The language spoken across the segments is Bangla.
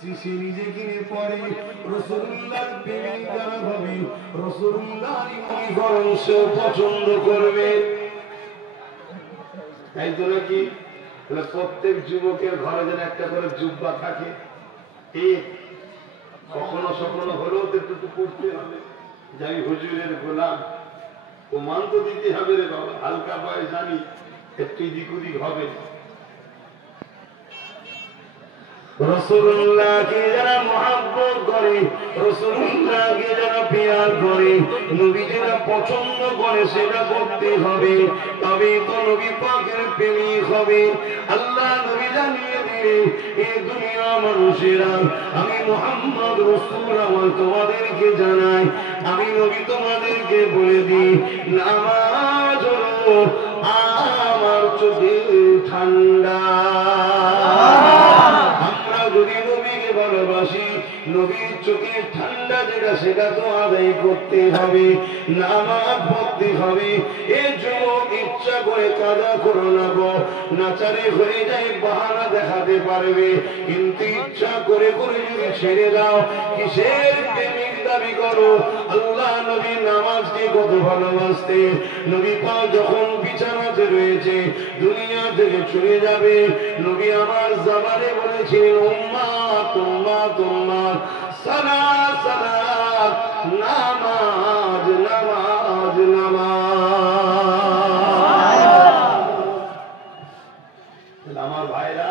সে নিজে কিনে পড়ে রাসূলুল্লাহর প্রেমিক যারা হবে রাসূলুল্লাহরই অনুকরণ সে পছন্দ করবে। তাই তো নাকি প্রত্যেক যুবকের ঘরে যেন একটা করে জুব্বা থাকে, ঠিক কখনো সখনো হলেও তো একটু করতে হবে যে আমি হুজুরের গোলাম, প্রমাণ তো দিতে হবে রে বাবা, হালকা বয়স জানি একটু দিক ওদিক হবে। রাসূলুল্লাহকে যারা মহব্বত করে, রাসূলুল্লাহকে যারা প্যার করে, নবী যেটা পছন্দ করে সেটা করতে হবে, তবে তো নবী পাকের প্রেমিক হবে। আল্লাহ নবী জানিয়ে দিলে এই দুনিয়া মানুষেরা, আমি মুহাম্মদ রাসূল আমার তোমাদেরকে জানাই, আমি নবী তোমাদেরকে বলে দিই, নামাজ হলো আমার চোখের ঠান্ডা। যদি নবীকে ভালোবাসি, নবীর চোখে ঠান্ডা যেটা সেটা তো আদায় করতে হবে, নামাজ পড়তে হবে। এর জন্য ইচ্ছা করে কাদা করো না গো, নাচারে হয়ে যায় বাহানা দেখাতে পারবে, কিন্তু ইচ্ছা করে করে যদি ছেড়ে দাও, কিসের প্রেমিক দাবি করো? আল্লাহ নবী নামাজকে কত ভালোবাসতে, নবী পাক যখন বিছানাতে রয়েছে দুনিয়া থেকে চলে যাবে, নবী আমার জবানে বলেছিলেন, উম্মাত উম্মাত উম্মাত, সালাত সালাত, নামাজ নামাজ নামাজ। আমার ভাইরা,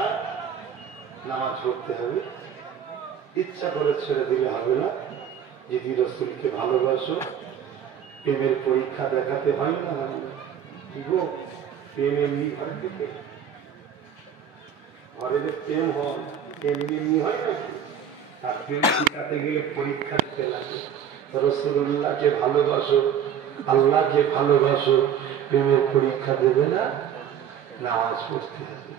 নামাজ পড়তে হবে, ইচ্ছা করে ছেড়ে দিলে হবে না। যদি রাসূলকে ভালোবাসো, প্রেমের পরীক্ষা দেখাতে হয় না, কি গো প্রেমে নি ঘরে থেকে ঘরে যে প্রেম হয় এমনি নি হয় নাকি? আর প্রেম শিখাতে গেলে পরীক্ষা দিতে লাগে। রাসূলুল্লাহকে ভালোবাসো, আল্লাহকে ভালোবাসো, প্রেমের পরীক্ষা দেবে না, নামাজ পড়তে হবে।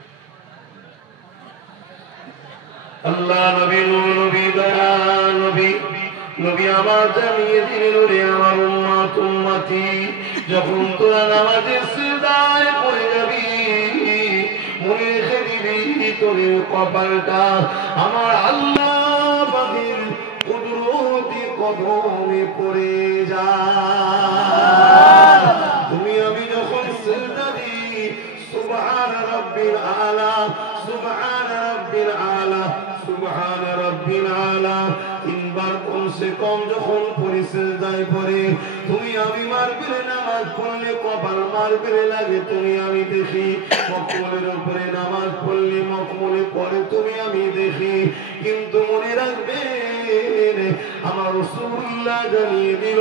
আল্লাহ নবী নবী দয়া নবী নবী আমার জানিয়ে দিলেন, রে আমার উম্মত উম্মতি, যখন তোরা নামাজের সিজদায় পড়ে যাবি, মনে রেখে দিবি তোর কপালটা আমার আল্লাহ পাকের কুদরতি কদমে পড়ে যায়। তুমি আমি যখন সিজদা দিই, সুবহান রাব্বিল আলা, সুবহান রাব্বিল আলা, সুবহান রাব্বিল আলা তিনবার কমসে কম যখন পড়ি সিজদায় পড়ে, তুমি আমি মারবিলে নামাজ পড়লে কপাল মারবিলে লাগে, তুমি আমি দেখি। মকমলের উপরে নামাজ পড়লে মকমলে পড়ে, তুমি আমি দেখি। কিন্তু মনে রাখবেন, আমার রাসূলুল্লাহ জানিয়ে দিল,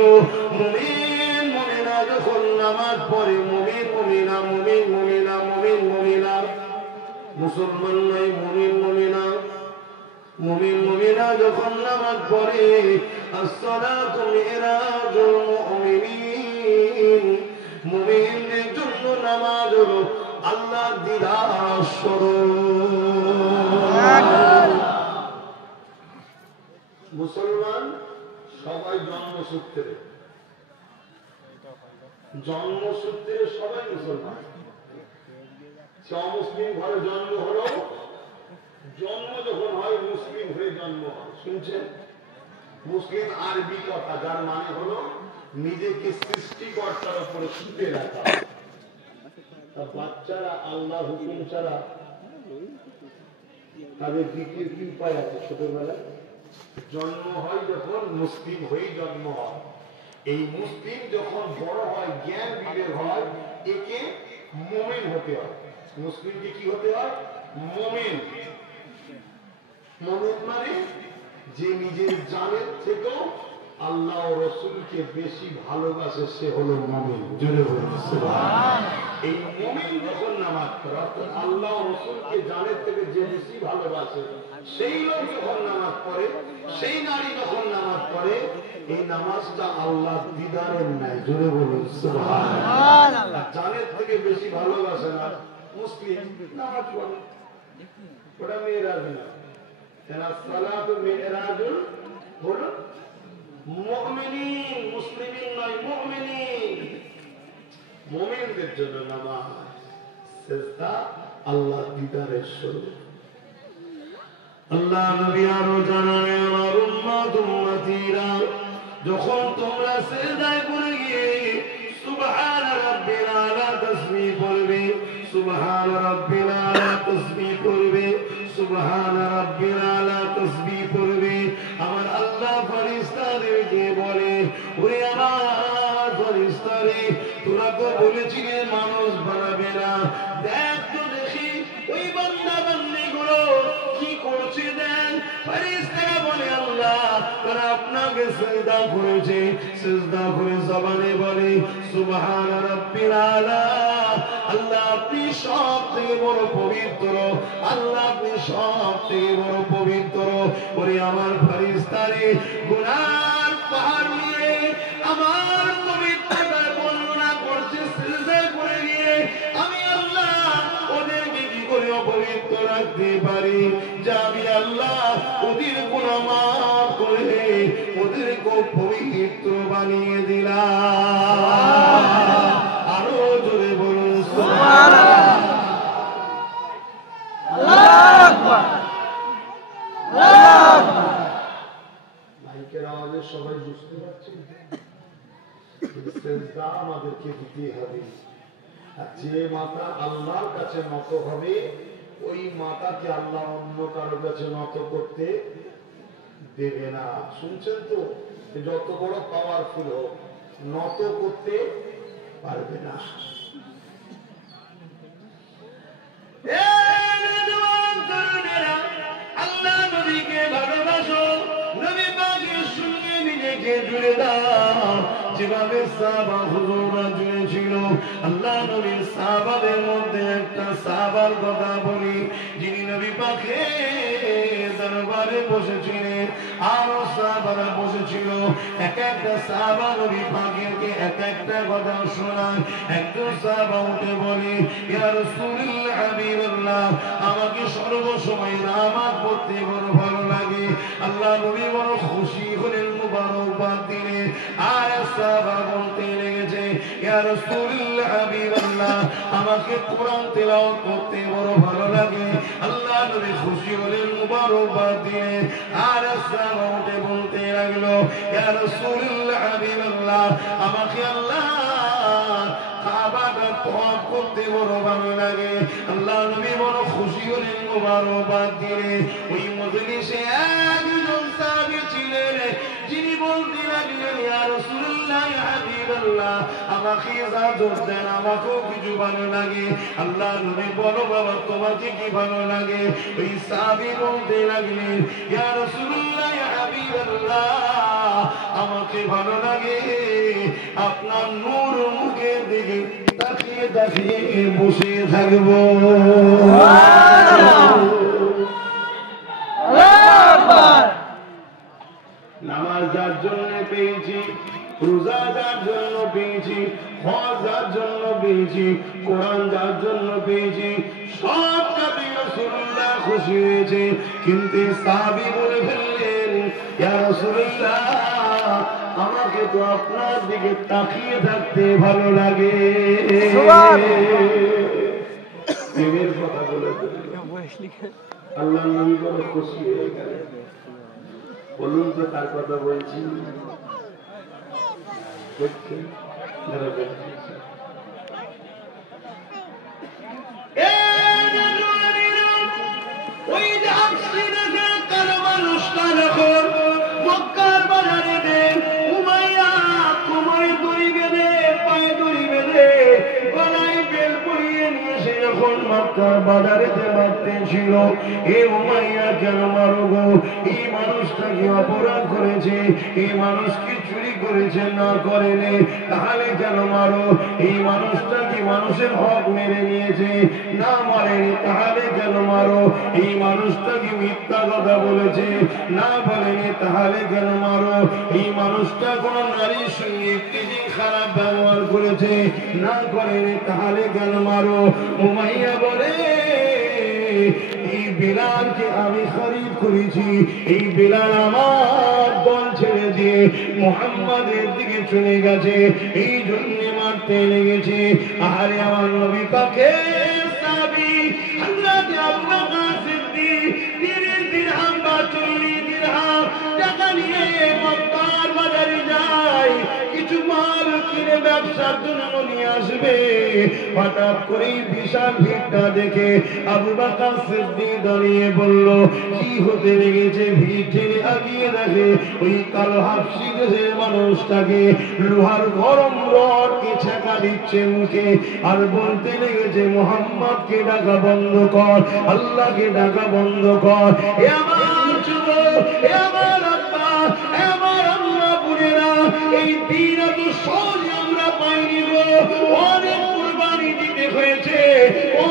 মুমিন মুমিনা যখন নামাজ পড়ে, মুমিন মুমিনা, মুমিন মুমিনা, মুমিন মুমিনা, মুসলমান নয় মুমিন মুমিনা, মুমিন মুমিনা যখন নামাজ পড়ে, আসসালাতু মিরাজুল মুমিনিন, মুমিনদের জন্য নামাজ হলো আল্লাহর দিদার স্বরূপ। মুসলমান সবাই জন্মসূত্রে, জন্মসূত্রে সবাই মুসলমান। মুসলিম ঘরে জন্ম হলো, জন্ম যখন হয় মুসলিম হয়ে জন্ম হয়। শুনছেন? মুসলিম আরবি কথা, যার মানে হলো নিজেকে সৃষ্টিকর্তার উপরে ছুটে রাখা। বাচ্চারা আল্লাহ হুকুম ছাড়া তাদের দ্বিতীয় কি উপায় আছে? ছোটবেলায় জন্ম হয় যখন মুসলিম হয়ে জন্ম হয়, এই মুসলিম যখন বড় হয়, জ্ঞান বিবেক হয়, একে মুমিন হতে হয়। মুসলিমকে কি হতে হয়? মুমিন। মুমিন মানে যে নিজের জানের থেকেও আল্লাহ ও রাসূলকে বেশি ভালোবাসে, সে হলো মুমিন। জোরে বলুন সুবহানাল্লাহ। এই মুমিন যখন নামাজ পড়ে, অর্থাৎ আল্লাহ ও রাসূলকে জানের থেকে যে বেশি ভালোবাসে, সেই লোক যখন নামাজ পড়ে, সেই নারী যখন নামাজ পড়ে, এই নামাজটা আল্লাহ দিদারের নাই। জোরে বলুন সুবহানাল্লাহ। জানের থেকে বেশি ভালোবাসে না মুসলিম, নামাজ পড়ে, ওটা মেয়েরাজ না। সালাতু মিরাজুল বলুন মুমিনিন, মুসলিমিন নয়, মুমিনিন। মুমিনদের জন্য নামাজ, সিজদা আল্লাহ দিদারের স্বরূপ। আল্লাহ নবী আরো জানালেন আমার উম্মত উম্মতিরা যখন তোমরা সিজদায় পড়ে গিয়ে সুবহান রাব্বিল আলা তাসবিহ পড়বে সুবহান রাব্বিল আলা তাসবিহ পড়বে সুবহান রাব্বিল আলা তাসবিহ পড়বে আমার আল্লাহ ফেরেশতাদেরকে বলে ওরে আমার ফেরেশতারে তোরা তো বলেছিলে মানুষ বানাবে না দেখ তো দেখি ওই বান্দা বান্দীগুলো কি করছে দেন ফেরেশতারা বলে আল্লাহ তারা আপনাকে সিজদা করেছে সিজদা করে জবানে বলে সুবহান রাব্বিল আলা আল্লাহ আপনি সবথেকে বড় পবিত্র আল্লাহ আপনি সবথেকে বড় পবিত্র ওরে আমার ফেরেশতারে গুনার পাহাড় নিয়ে আমার পবিত্রতার বর্ণনা করছে সিজদা করে নিয়ে আমি আল্লাহ ওদেরকে কি করে অপবিত্র রাখতে পারি যাবি আল্লাহ ওদের গুনাহ মাফ করে ওদেরকে পবিত্র বানিয়ে দিলাম আরো জোরে বলুন সুবহানাল্লাহ আল্লাহু আকবার আল্লাহু আকবার মাইকের আওয়াজে সবাই বুঝতে পারছেন সিজদা আমাদেরকে দিতে হবে আর যে মাথা আল্লাহর কাছে নত হবে ওই মাথাকে আল্লাহ অন্য কারো কাছে নত করতে দেবে না শুনছেন তো যত বড় পাওয়ারফুল হোক নত করতে পারবে না আল্লাহ নবীকে ভালোবাসো নবী পাকের সঙ্গে নিজেকে জুড়ে দাও যেভাবে সাহাবা হুজুররা জুড়ে ছিল আল্লাহ নবীর সাহাবাদের মধ্যে একটা সাহাবার কথা বলি যিনি নবী পাকের দরবারে বসেছিলেন আরো সাহাবারা বসেছিল এক একটা সাহাবা নবী পাকেরকে এক একটা কথা শোনায় একজন সাহাবা উঠে বলে ইয়া রাসূলুল্লাহ হাবিবাল্লাহ আমাকে সর্বসময় নামাজ পড়তে বড় ভালো লাগে আল্লাহ নবী বড় খুশি হলেন মুবারকবাদ দিলেন আর সাহাবা বলতে লেগেছে ইয়া রাসূলুল্লাহ হাবিবাল্লাহ আমাকে কোরআন তেলাওয়াত করতে বড় ভালো লাগে আল্লাহ নবী খুশি হলেন মুবারকবাদ দিলেন আর সাহাবা উঠে বলতে লাগলো ইয়া রাসূলুল্লাহ হাবিবাল্লাহ আমাকে আল্লাহ কাবাটা তওয়াফ করতে বড় ভালো লাগে আল্লাহ নবী বড় খুশি হলেন মুবারকবাদ দিলেন ওই মজলিসে একজন সাহাবী ছিলেন যিনি বলতে লাগলেন ইয়া রাসূলুল্লাহ ইয়া হাবিবাল্লাহ আমাকে ইজাজত দেন আমাকেও কিছু ভালো লাগে আল্লাহ নবী বলো বাবা তোমাকে কি ভালো লাগে ওই সাহাবী বলতে লাগলেন ইয়া রাসূলুল্লাহ ইয়া হাবিবাল্লাহ আমাকে ভালো লাগে আপনার নূর মুখের দিকে তাকিয়ে তাকিয়ে বসে থাকবো নামাজ যার জন্য পেয়েছি রোজা যার জন্য পেয়েছি হজ যার জন্য পেয়েছি কোরআন যার জন্য পেয়েছি সব কাজে রাসূলুল্লাহ খুশি হয়েছে কিন্তু সাহাবী বলে ফেললেন ইয়া রাসূলুল্লাহ আমাকে তো আপনার দিকে তাকিয়ে থাকতে ভালো লাগে প্রেমের কথা বলে আল্লাহ নবী বড় খুশি হয়ে গেলেন বলুন তো তার কথা বলছি ওই কারো মানুষটা যখন মক্কার বাজারে দেন উমাইয়া কোমরে দড়ি বেঁধে পায়ে দড়ি বেঁধে গলায় বেল পরিয়ে নিয়ে এসে যখন মক্কার বাজারেতে মারতেছিল এ উমাইয়া কেন মারো গো এই মানুষটা কি অপরাধ করেছে এই মানুষ কি চুরি করেছে না করেনি তাহলে কেন মারো এই মানুষটা কি মানুষের হক মেরে নিয়েছে না মারেনি তাহলে কেন মারো এই মানুষটা কি মিথ্যা কথা বলেছে না বলেনি তাহলে কেন মারো এই মানুষটা কোন নারীর সঙ্গে খারাপ ব্যবহার করেছে না করেনি তাহলে কেন মারো উমাইয়া বলে এই বিলালকে আমি খরিদ করেছি এই বিলাল আমার দল ছেড়ে দিয়ে মুহাম্মাদের দিকে চলে গেছে এই জন্য মারতে লেগেছে আরে আমার নবী পাকের সাহাবী হযরত আবু বকর সিদ্দিক 30 দিন ব্যবসার জন্য নিয়ে আসবে। হঠাৎ করেই বিশাল ভিড়টা দেখে আবু বকর সিদ্দিক দাঁড়িয়ে বলল, কি হতে লেগেছে? ভিড় ঠেলে আগিয়ে দেখে ওই কালো হাফসি দেশের মানুষটাকে লোহার গরম রডকে ছেঁকা দিচ্ছে মুখে, আর বলতে লেগেছে, মোহাম্মদকে ডাকা বন্ধ কর, আল্লাহকে ডাকা বন্ধ কর। এ আমার যুবক, এ আমার আব্বা, এ আমার আম্মা বোনেরা, এই দিন এত সহজে আমরা পাইনি গো। অনেক কুরবানি দিতে হয়েছে,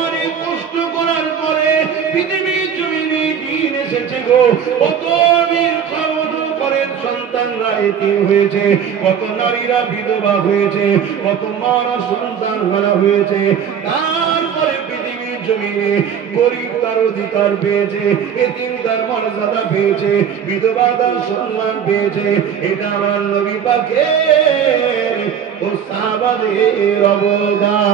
অনেক কষ্ট করার পরে পৃথিবীর জমিনে দিন এসেছে গো। কত বীর করেন সন্তানরা এতিম হয়েছে, কত নারীরা বিধবা হয়েছে, কত মারা সন্তান হারা হয়েছে। তারপরে পৃথিবীর জমিনে গরিব তার অধিকার পেয়েছে, এতিম তার মর্যাদা পেয়েছে, বিধবা তার সম্মান পেয়েছে। এটা আমার নবী পাকের ও সাহাবাদের অবদান।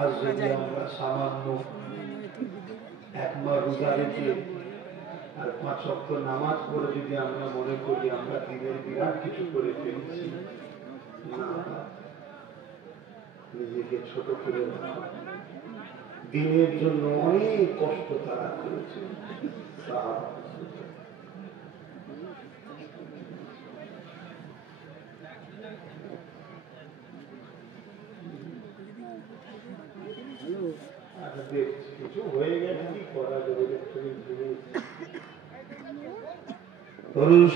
আজ যদি আমরা সামান্য একবার রোজা রেখে আর 5 ওয়াক্ত নামাজ পড়ে যদি আমরা মনে করি আমরা দিনের বিরাট কিছু করে ফেলছি, না, নিজেকে ছোট করে রাখা। দিনের জন্য অনেক কষ্ট তারা করেছে। কিছু হয়ে গেছে, কি করা যাবে?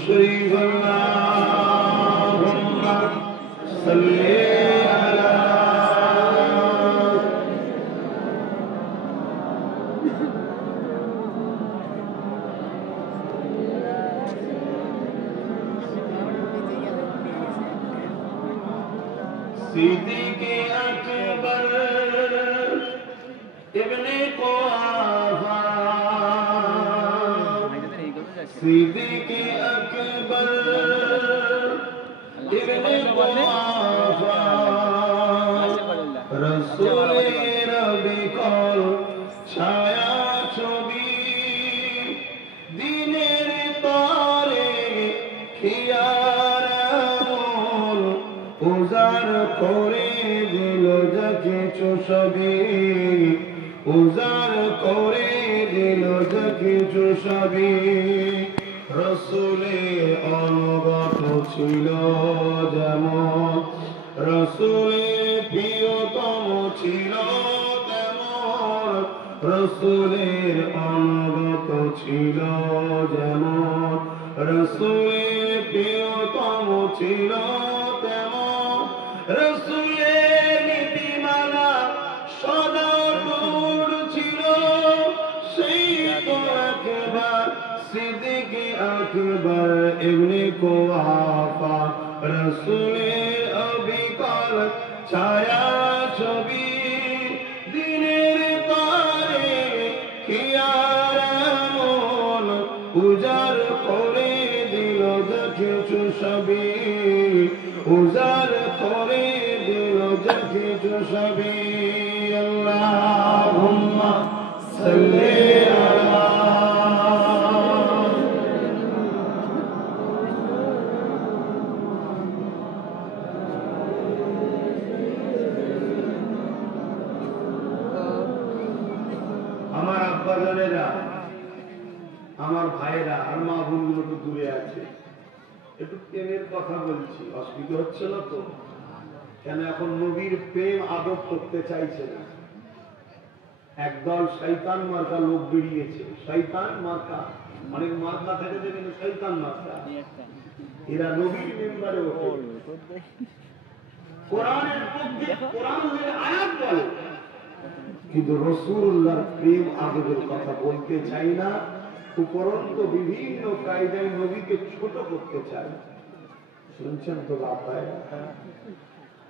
শরীফ আল্লাহুম্মা সাল্লি আলা সিদ্দিকে আকবর ইবনে কুয়াফা, সিদ্দিকে আকবর ইবনে কুয়াফা, রাসূলের বিকল ছায়া ছবি, দিনের তরে খিয়ার আমল উজার করে দিল যা কিছু সবই, উজার করে দিল যা কিছু সবই। রাসূলের অনুগত ছিল যেমন, রাসূলের প্রিয়তম ছিল তেমন, রাসূলের অনুগত ছিল যেমন, রাসূলের প্রিয়তম ছিল তেমন, রাসূলের নীতিমালা সদা অটুট ছিল, সেই তো একবার সিদ্দিকে আকবর ইবনে কুয়াফা, রাসূলের অবিকল ছায়া ছবি, দিনের তারে খিয়ার আমল উজার করে দিল যা কিছু সবই, উজার করে দিল যা কিছু সবই। আল্লাহুম্মা সাল্লি আলা আমার আব্বাজানেরা, আমার ভাইয়েরা আর মা বোনগুলো তো দূরে আছে, একটু প্রেমের কথা বলছি, অসুবিধা হচ্ছে না তো? কেন এখন নবীর প্রেম আদব করতে চাইছে না। একদল শয়তান মার্কা লোক বেরিয়েছে, শয়তান মার্কা, অনেক মার্কা থেকে দেখেন শয়তান মার্কা, এরা নবীর মেম্বারে ওঠে, কোরআনের পক্ষে কোরআনের আয়াত বলে, কিন্তু রাসূলুল্লাহর প্রেম আদবের কথা বলতে চাই না, উপরন্ত বিভিন্ন কায়দায় নবীকে ছোট করতে চাই। শুনছেন তো বাবায়?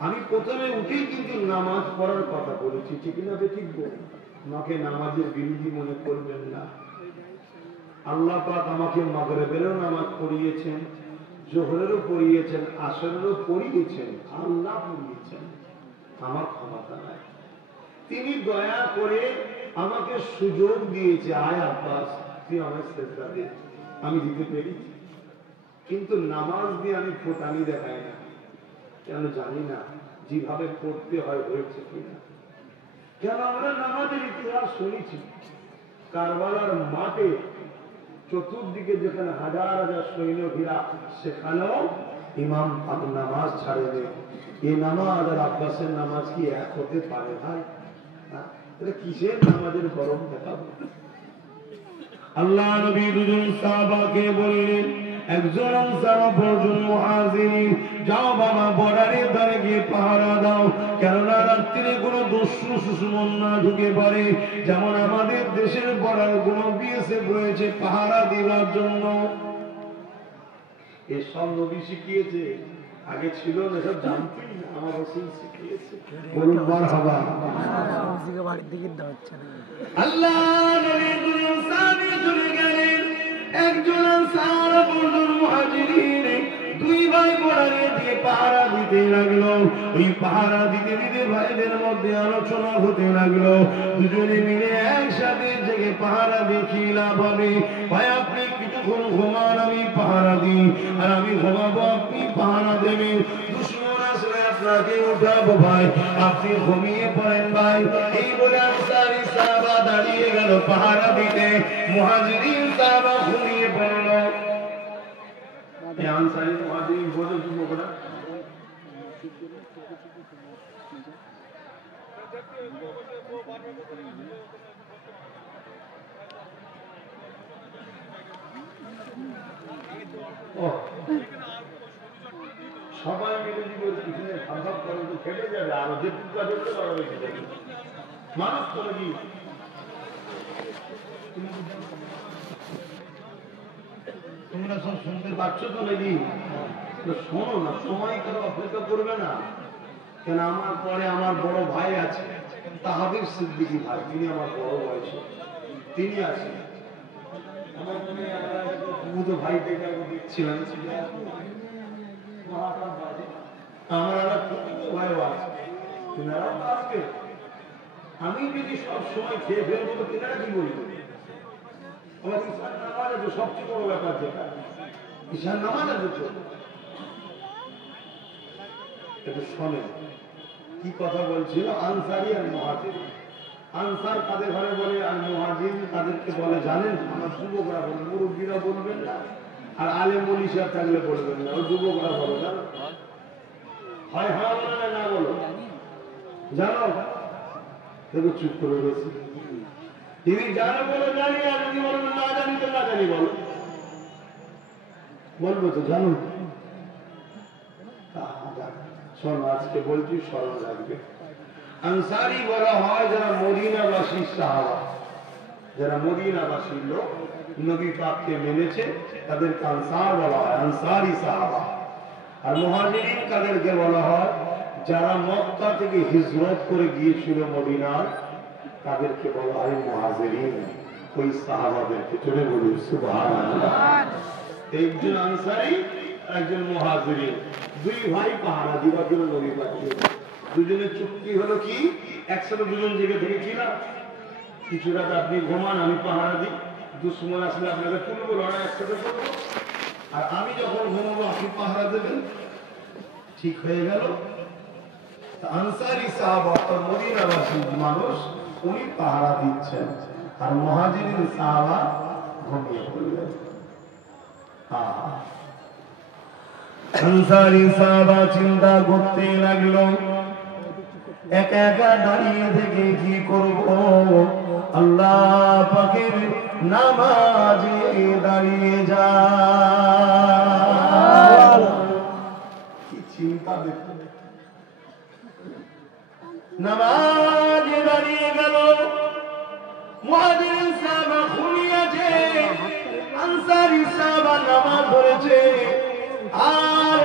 আমি প্রথমে উঠেই কিন্তু নামাজ পড়ার কথা বলেছি, ঠিক না? ঠিক বল, আমাকে নামাজের বিরোধী মনে করবেন না। আল্লাহ পাক আমাকে মাগরিবেরও নামাজ পড়িয়েছেন, জোহরেরও পড়িয়েছেন, আসরেরও পড়িয়েছেন, আল্লাহ পড়িয়েছেন, আমার ক্ষমতা নাই। তিনি দয়া করে আমাকে সুযোগ দিয়েছে, আয় আব্বাস তুই আমার সেজদা দে, আমি দিতে পেরেছি, কিন্তু নামাজ দিয়ে আমি ফোটানি দেখাই না। কেন জানি না যেভাবে পড়তে হয় হয়েছে কিনা। কেন আমরা নামাজের ইতিহাস শুনেছি, কারবালার মাঠে চতুর্দিকে যেখানে হাজার হাজার সৈন্য ঘেরা, সেখানেও ইমাম নামাজ ছাড়েনি। এই নামাজ আর আব্বাসের নামাজ কি এক হতে পারে ভাই? এটা কিসের নামাজের গরম দেখাবো? আল্লাহ নবী দুজন সাহাবাকে বললেন, একজন আনসার অপরজন মুহাজিরিন, যাও বাবা বর্ডারের ধারে গিয়ে পাহারা দাও, কেননা রাত্রিরে কোনো দস্যু সুষমন না ঢুকে পারে। যেমন আমাদের দেশের বর্ডার গুলো বিএসএফ রয়েছে পাহারা দেওয়ার জন্য। এসব নবী শিখিয়েছে, আগে ছিল না, সব জানতেই না, আমার রাসূল শিখিয়েছে। বলুন মারহাবা। বাড়ির দিকে হচ্ছে না। আল্লাহ নবী দুজন সাহাবী চলে গেলেন, একজন আনসার অপরজন মুহাজিরিন, দুই ভাই বর্ডারে দিয়ে পাহারা দিতে লাগলো। ওই পাহারা দিতে দিতে ভাইদের মধ্যে আলোচনা হতে লাগলো। দুজনে মিলে একসাথে জেগে পাহারা দেখি লাভ হবে। ভাই আপনি কিছুক্ষণ ঘুমান, আমি পাহারা দিই, আর আমি ঘুমাবো, আপনি পাহারা দেবেন। দুশমন আসলে আপনাকে উঠাবো ভাই, আপনি ঘুমিয়ে পড়েন ভাই। এই বলে আনসারী সাহাবা দাঁড়িয়ে গেল পাহারা দিতে, মুহাজিরিন সাহাবা ঘুমিয়ে পড়ল। আনসারী মুহাজিরিন বলে যুবকরা, সবাই মিলে যদি ওর পিছনে সম্ভব করে তো খেটে যাবে, আরো যে টুকা ধরতে পারবে মানুষ করে কি। তোমরা সব শুনতে পাচ্ছ তো নাকি? শোনো না, সময় করে অপেক্ষা করবে না। কেন আমার পরে আমার বড় ভাই আছে, তাহাদের সিদ্দিকী ভাই, তিনি আমার বড় বয়সে, তিনি আছেন। আমার মনে হয় ভাই থেকে দেখছিলেন, আমার ভাইও আছে, তিনারাও আসবে। আমি যদি সব সময় খেয়ে ফেলবো তো তিনারা কি বলবো? আমার ঈশান নামাজ আছে, সবচেয়ে বড় ব্যাপার যেটা ঈশান নামাজ আছে। একটু শোনেন কি কথা বলছিল। আনসারি আর মুহাজির, আনসার তাদের ঘরে বলে, আর মুহাজির তাদেরকে বলে জানেন? আমার যুবকরা বলে, মুরব্বীরা বলবেন না, আর আলেম ওলি সাহেব থাকলে বলবেন না, ওই যুবকরা বলো জানো, হয় হ্যাঁ বলো না না বলো, জানো? দেখো চুপ করে গেছি। তুমি জানো বলো জানি, আর যদি বলবো না জানি তো না জানি বলো, বলবো তো জানো। শোনো আজকে বলছি, স্মরণ রাখবে। আনসারি বলা হয় যারা মদিনাবাসী সাহাবা, যারা মদিনাবাসীর লোক নবী পাককে মেনেছে তাদেরকে আনসার বলা হয়, আনসারি সাহাবা। আর মুহাজিরিন তাদেরকে বলা হয় যারা মক্কা থেকে হিজরত করে গিয়েছিল মদিনায়, তাদেরকে বলা হয় মুহাজিরিন। ওই সাহাবাদেরকে চলে বলি সুবহানাল্লাহ। একজন আনসারি, একজন মুহাজিরিন, দুই ভাই পাহারা দিবার জন্য নবী পাঠিয়ে। দুজনের চুক্তি হলো কি, একসাথে দুজন জেগে থেকেছিলাম, কিছু রাত আপনি ঘুমান, আমি পাহারা দিই, দুশ্মন আসলে আপনাকে তুলবো, লড়াই একসাথে করবো, আর আমি যখন ঘুমাবো আপনি পাহারা দেবেন। ঠিক হয়ে গেল। আনসারি সাহাবা অর্থাৎ মদিনাবাসী মানুষ, উনি পাহারা দিচ্ছেন, আর মুহাজিরিন সাহাবা ঘুমিয়ে পড়লেন। আনসারি সাহাবা চিন্তা করতে লাগলো, একা একা দাঁড়িয়ে থেকে কি করব? আল্লাহ পাকের নামাজে দাঁড়িয়ে যা। কি চিন্তা দেখতে, নামাজে দাঁড়িয়ে গেল। মুহাজিরিন সাহাবা ঘুমিয়ে আছে, আনসারি সাহাবা নামাজ ধরেছে। আর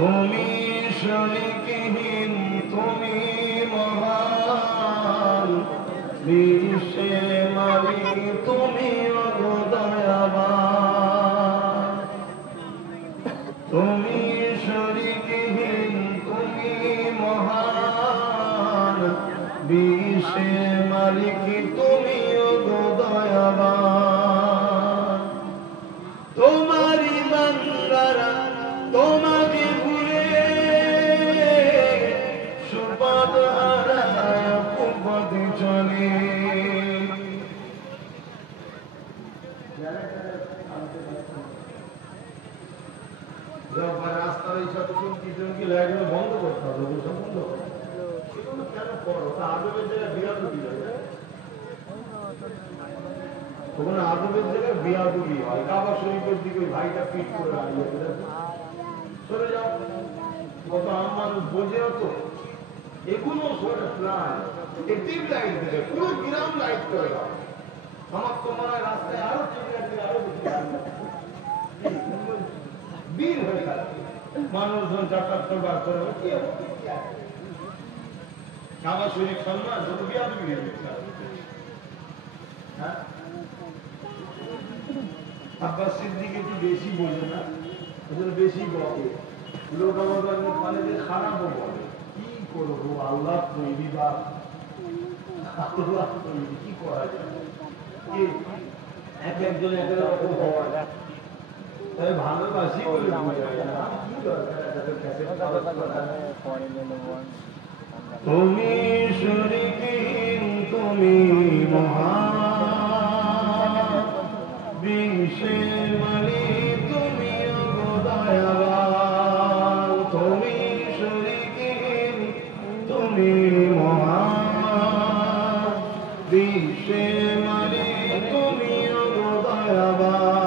তুমি শরিকহীন, তুমি মহান, বিশ্বে মালিক তুমি দয়াবান। তুমি শরিকহীন, তুমি মহান, বিশ্বে মালিক তুমি দয়াবান। তোমারি বান্দারা তোমাকে ভুলে সুপথ হারায় কুপথ চলে। রাস্তার এইসব চুমকি লাইটগুলো বন্ধ করতে হবে, ওসব বন্ধ করতে হবে। এগুলো কেন করো? তা আদবের জায়গায় বিয়াদুবি হয়। ওখানে আদবের জায়গায় বিয়াদুবি হয়। কাবা শরীফের দিকে ভাইটা পিট করে দাঁড়িয়ে চলে যাও। কত আম মানুষ বোঝেও তো এগুলো সরে প্ল্যান একটিভ লাইট দেবে, পুরো গ্রাম লাইট করে দাও। আমার তোমার রাস্তায় আরো আরো বীর হয়ে গেল, মানুষজন যাতায়াত করবার করে কাবা শরীফ সম্মান যত বিয়াদুবি হয়ে গেছে। হ্যাঁ, আব্বাস সিদ্দিক একটু বেশি বোঝে না, বেশি বকে লোক। আমার মানে যে খারাপও বলে, কি করবো? আল্লাহ তৈরি বা আল্লাহ তৈরি, কি করা যায়? এক একজন এক রকম হওয়া যায়। তাই ভালোবাসি বলে কি দরকার? তুমি শরিকহীন, তুমি মহান, বিশ্বে মালিক তুমি দয়াবান। তুমি শরিকহীন, তুমি মহান, বিশ্বে মালিক তুমি দয়াবান।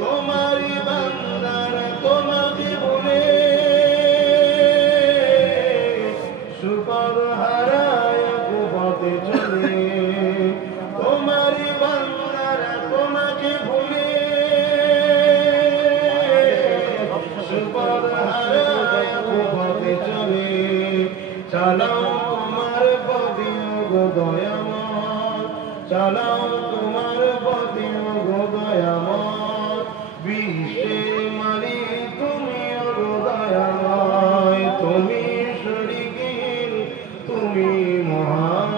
তোমারি বান্দারা তোমাকে বলে সুপথ হারায় কুপথে চলে। তোমারি বান্দারা তোমাকে ভুলে সুপথ হারায় কুপথে চলে। চালাও তোমার পথে গো দয়াময়, চালাও তোমার পথে গো দয়াময়, বিশ্বে মালিক তুমি গো দয়াময়। তুমি শরিকহীন, তুমি মহান,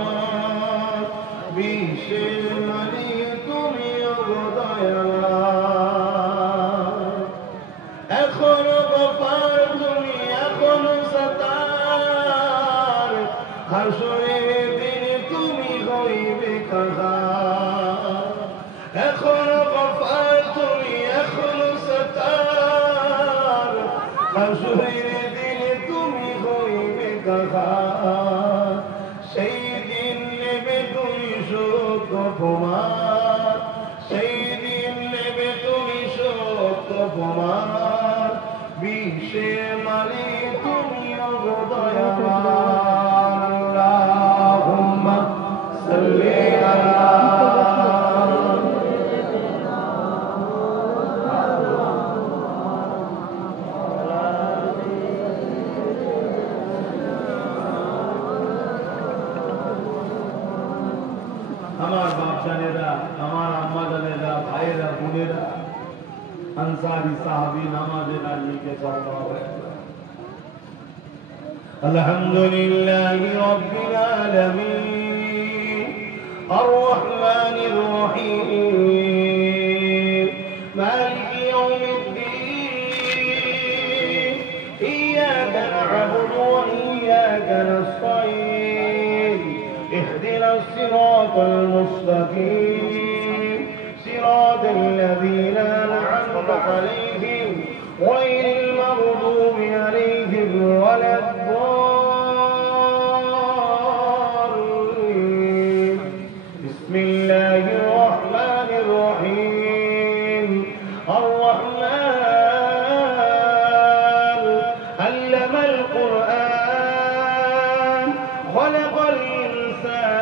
বিশ্বে মালিক তুমি গো দয়াময়। এখনো গফার তুমি, এখনো সাতার, হাসরের দিনে তুমি হইবে কাহার। এখনো গফার তুমি, এখনো সাতার, হাসরের দিনে তুমি হইবে কাহার। সেই দিন নেবে তুমি শোক অপমান, সেই দিন নেবে তুমি শোক অপমান, বিশ্বে মালিক তুমি দয়াবান। আল্লাহুম্মা সাল্লি আলা আমার বাপ জানেরা, আমার আম্মা জানেরা, ভাইয়েরা, বোনেরা, আনসারি সাহাবী নামাজেরা লিখে সাল্লাল্লাহু আলাইহি ওয়াসাল্লাম। আলহামদুলিল্লাহি রাব্বিল আলামিন আর রহমানির রহিম মালিকি ইয়াউমিদ্দিন ইয়্যাকা না'বুদু ওয়া ইয়্যাকা নাস্তাঈন اهدنا الصراط المستقيم صراط الذين أنعمت عليهم غير المغضوب عليهم ولا الضالين. بسم الله الرحمن الرحيم. الرحمن علم القرآن خلق الإنسان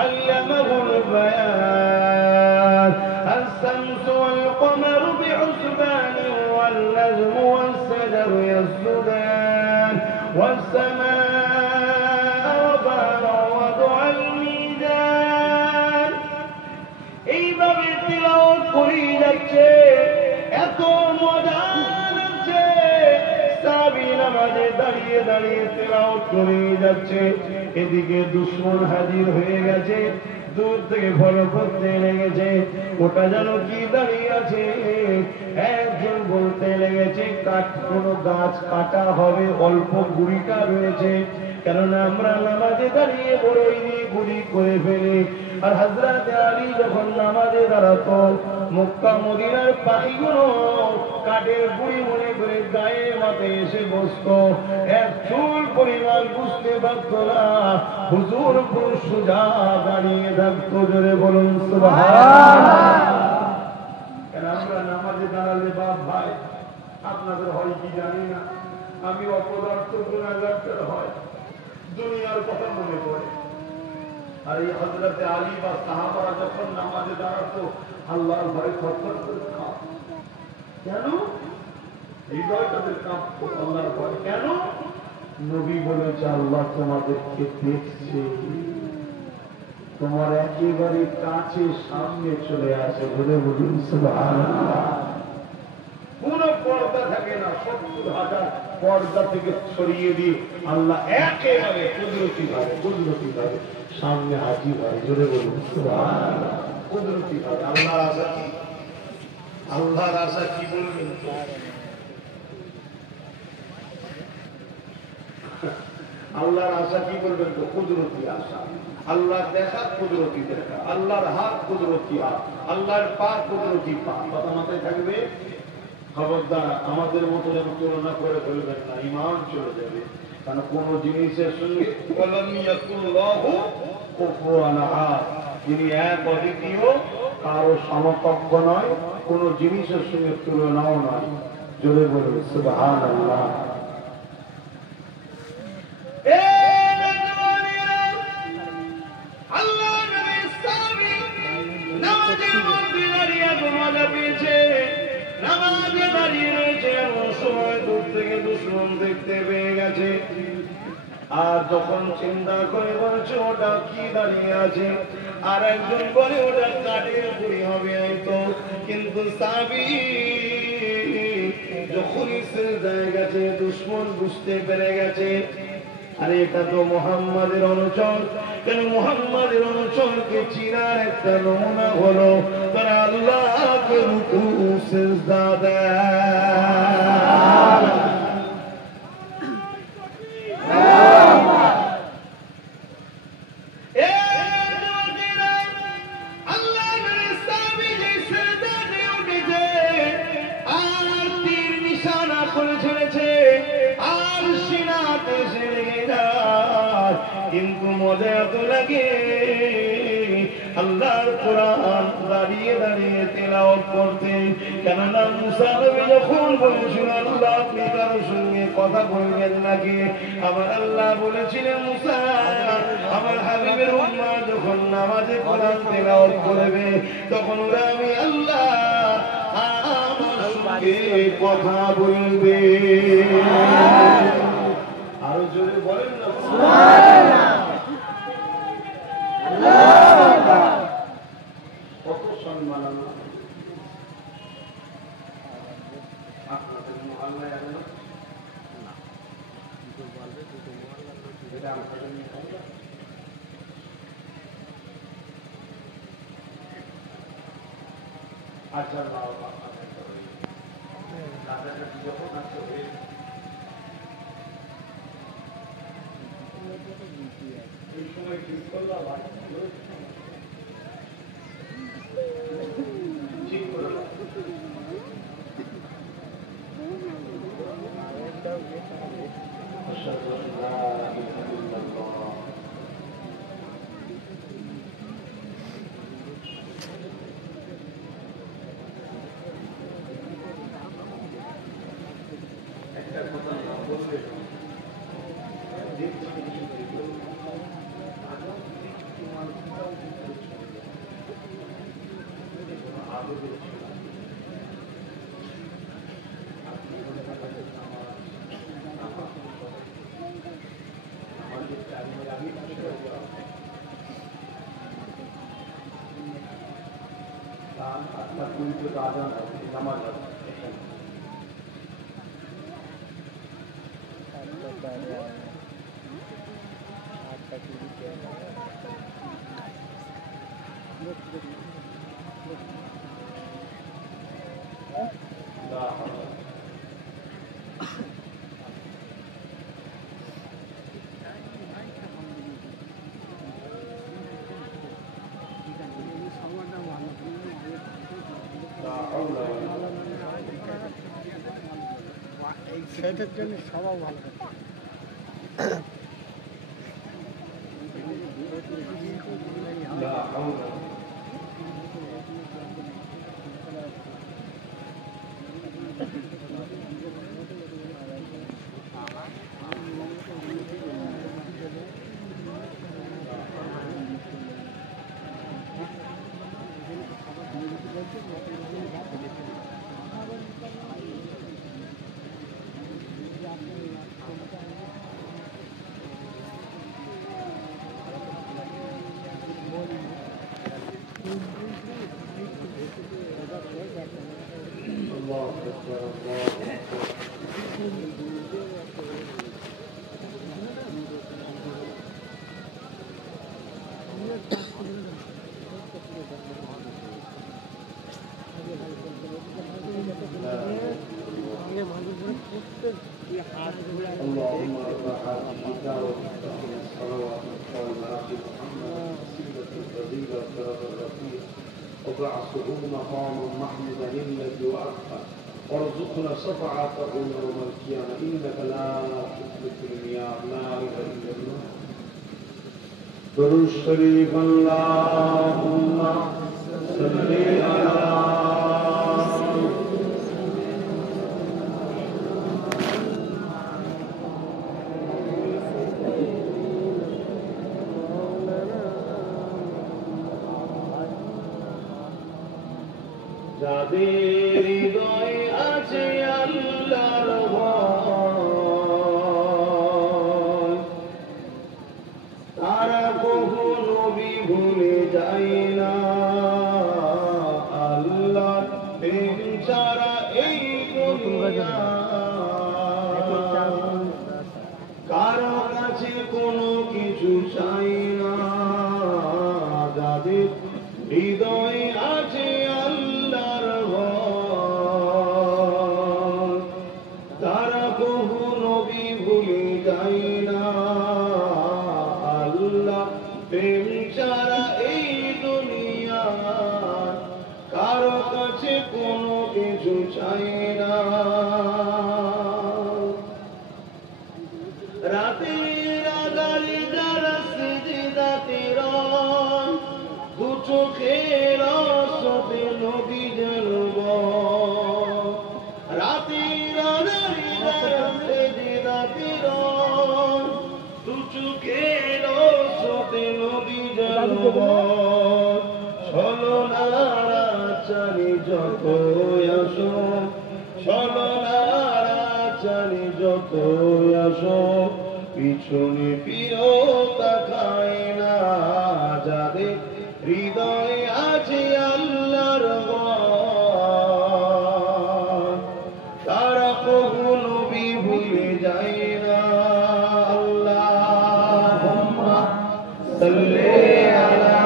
علمه البيان. الشمس والقمر بحسبان يسجدان والنجم والشجر يسجدان والسماء رفعها ووضع الميزان এইভাবে তিলাওয়াত করে যাচ্ছে এত মজা লাগছে সাহাবী নামাজে দাঁড়িয়ে দাঁড়িয়ে তিলাওয়াত করে যাচ্ছে এদিকে দুশমন হাজির হয়ে গেছে দূর থেকে ফলো করতে লেগেছে ওটা যেন কি দাঁড়িয়ে আছে একজন বলতে লেগেছে কোনো গাছ কাটা হবে অল্প গুড়িটা রয়েছে কেননা আমরা নামাজে দাঁড়িয়ে বড়ই দিয়ে গুড়ি করে ফেলি আর হযরত আলী যখন নামাজে দাঁড়াতো মক্কা মদিনার পাখিগুলো কাঠের গুড়ি মনে করে গায়ে মাথায় এসে বসতো এক চুল পরিমাণ বুঝতে পারত না হুজুর পুরো সোজা দাঁড়িয়ে থাকতো জোরে বলুন সুবহানাল্লাহ কেন আমরা নামাজে দাঁড়ালে বাপ ভাই আপনাদের হয় কি জানি না আমি অপদার্থ গুনাহগার হয় দুনিয়ার কথা মনে পড়ে আর এই হযরত আলী বা সাহাবারা যখন নামাজে দাঁড়াতো আল্লাহর ভয়ে থরথর করে কাঁপতো কেন হৃদয়টাদের কাঁপতো আল্লাহর ভয় কেন নবী বলেছে আল্লাহ তোমাদেরকে দেখছে তোমার একেবারে কাছে সামনে চলে আসে বলে বলুন সুবহানাল্লাহ কোন পর্দা থাকে না ৭০,০০০ পর্দা থেকে ছড়িয়ে দিয়ে আল্লাহ একেবারে কুদরতি ভাবে সামনে হাজির হয় জোরে বলুন সুবহানাল্লাহ কুদরতি ভাবে আল্লাহর আশা কি বলবেন আল্লাহর আশা কি বলবেন তো কুদরতি আশা আল্লাহ দেখা কুদরতি দেখা আল্লাহর হাত কুদরতি হাত আল্লাহর পা কুদরতি পা কথা মাথায় থাকবে খবরদার আমাদের মতো যেন তুলনা করে ফেলবেন না ঈমান চলে যাবে কারণ কোন জিনিসের সঙ্গে যিনি এক অদ্বিতীয় কারো সমকক্ষ নয় কোন জিনিসের সঙ্গে তুলনাও নয় জোরে বলুন সুবহানাল্লাহ আল্লাহ নবী সাহাবী নামাজের মধ্যে দাঁড়িয়ে মজা পেয়েছে নামাজে দাঁড়িয়ে রয়েছে এমন সময় দূর থেকে দুশমন দেখতে পেয়ে গেছে আর যখন চিন্তা করে বলছে ওটা কি দাঁড়িয়ে আছে আর একজন বলে ওটা কাঠের গুড়ি হবে হয়তো কিন্তু সাহাবী যখনই সিজদায় গেছে দুশমন বুঝতে পেরে গেছে আরে এটা তো মুহাম্মাদের অনুচর কেন মুহাম্মাদের অনুচরকে চিনার একটা নমুনা হলো তারা আল্লাহকে রুকু সিজদা দেয় কিন্তু মজা এত লাগে আল্লাহর কোরআন দাঁড়িয়ে দাঁড়িয়ে তেলাওয়াত করতে কেননা মুসা নবী যখন বলেছিল আল্লাহ আপনি কারোর সঙ্গে কথা বলবেন নাকি আমার আল্লাহ বলেছিলেন মুসা আমার হাবিবের উম্মাহ যখন নামাজে কোরআন তেলাওয়াত করবে তখন ওরা আমি আল্লাহ আমার সঙ্গে কথা বলবে আরো জোরে বলেন না কত সম্মান আপনাদের মহল্লায় আছে না আচ্ছা বাবা কাছাকাছি যখন আছে এই সময় ঠিক করলাম ঠিক করলাম একটা কথা বলবে দেখছি আচ্ছা কুড়িতে আজান নামাজ আছে সেটার জন্য সবাই ভালো اللهم رب هذه الدعوة الصلوات والصلاة محمد سيدة الفضيلة والشرف الرفيع وبعثه مقاما محمودا الذي وأكبر وارزقنا شفاعته يوم القيامة إنك لا تخلف الميعاد لا إله إلا الله درود الشريف اللهم صل على যাদের হৃদয় আছে আল্লাহর ভয় তারা কখনো ভুলে যায় না আল্লাহ প্রেম ছাড়া এই দুনিয়া কারো কাছে কোনো কিছু চাই না যাদের হৃদয় আছে তারা কখনো ভুলে যায় না আল্লাহ প্রেম ছাড়া এই দুনিয়া কারো কাছে কোনো কিছু চাই না রাতের আধারে যারা সিজদাতে রয় দু চোখের আশাতে নবী জ্বলব রাতের আধারে যারা সিজদাতে রয় দু চোখের আশাতে নবী জ্বলব ছলনারা চারি যত আসো ছলনারা চারি যত আসো পিছনে ফিরো তাকায় না যাদের হৃদয় আছে আল্লাহর ভয় তারা কখনো ভুলে যায় না আল্লাহুম্মা সাল্লি আলা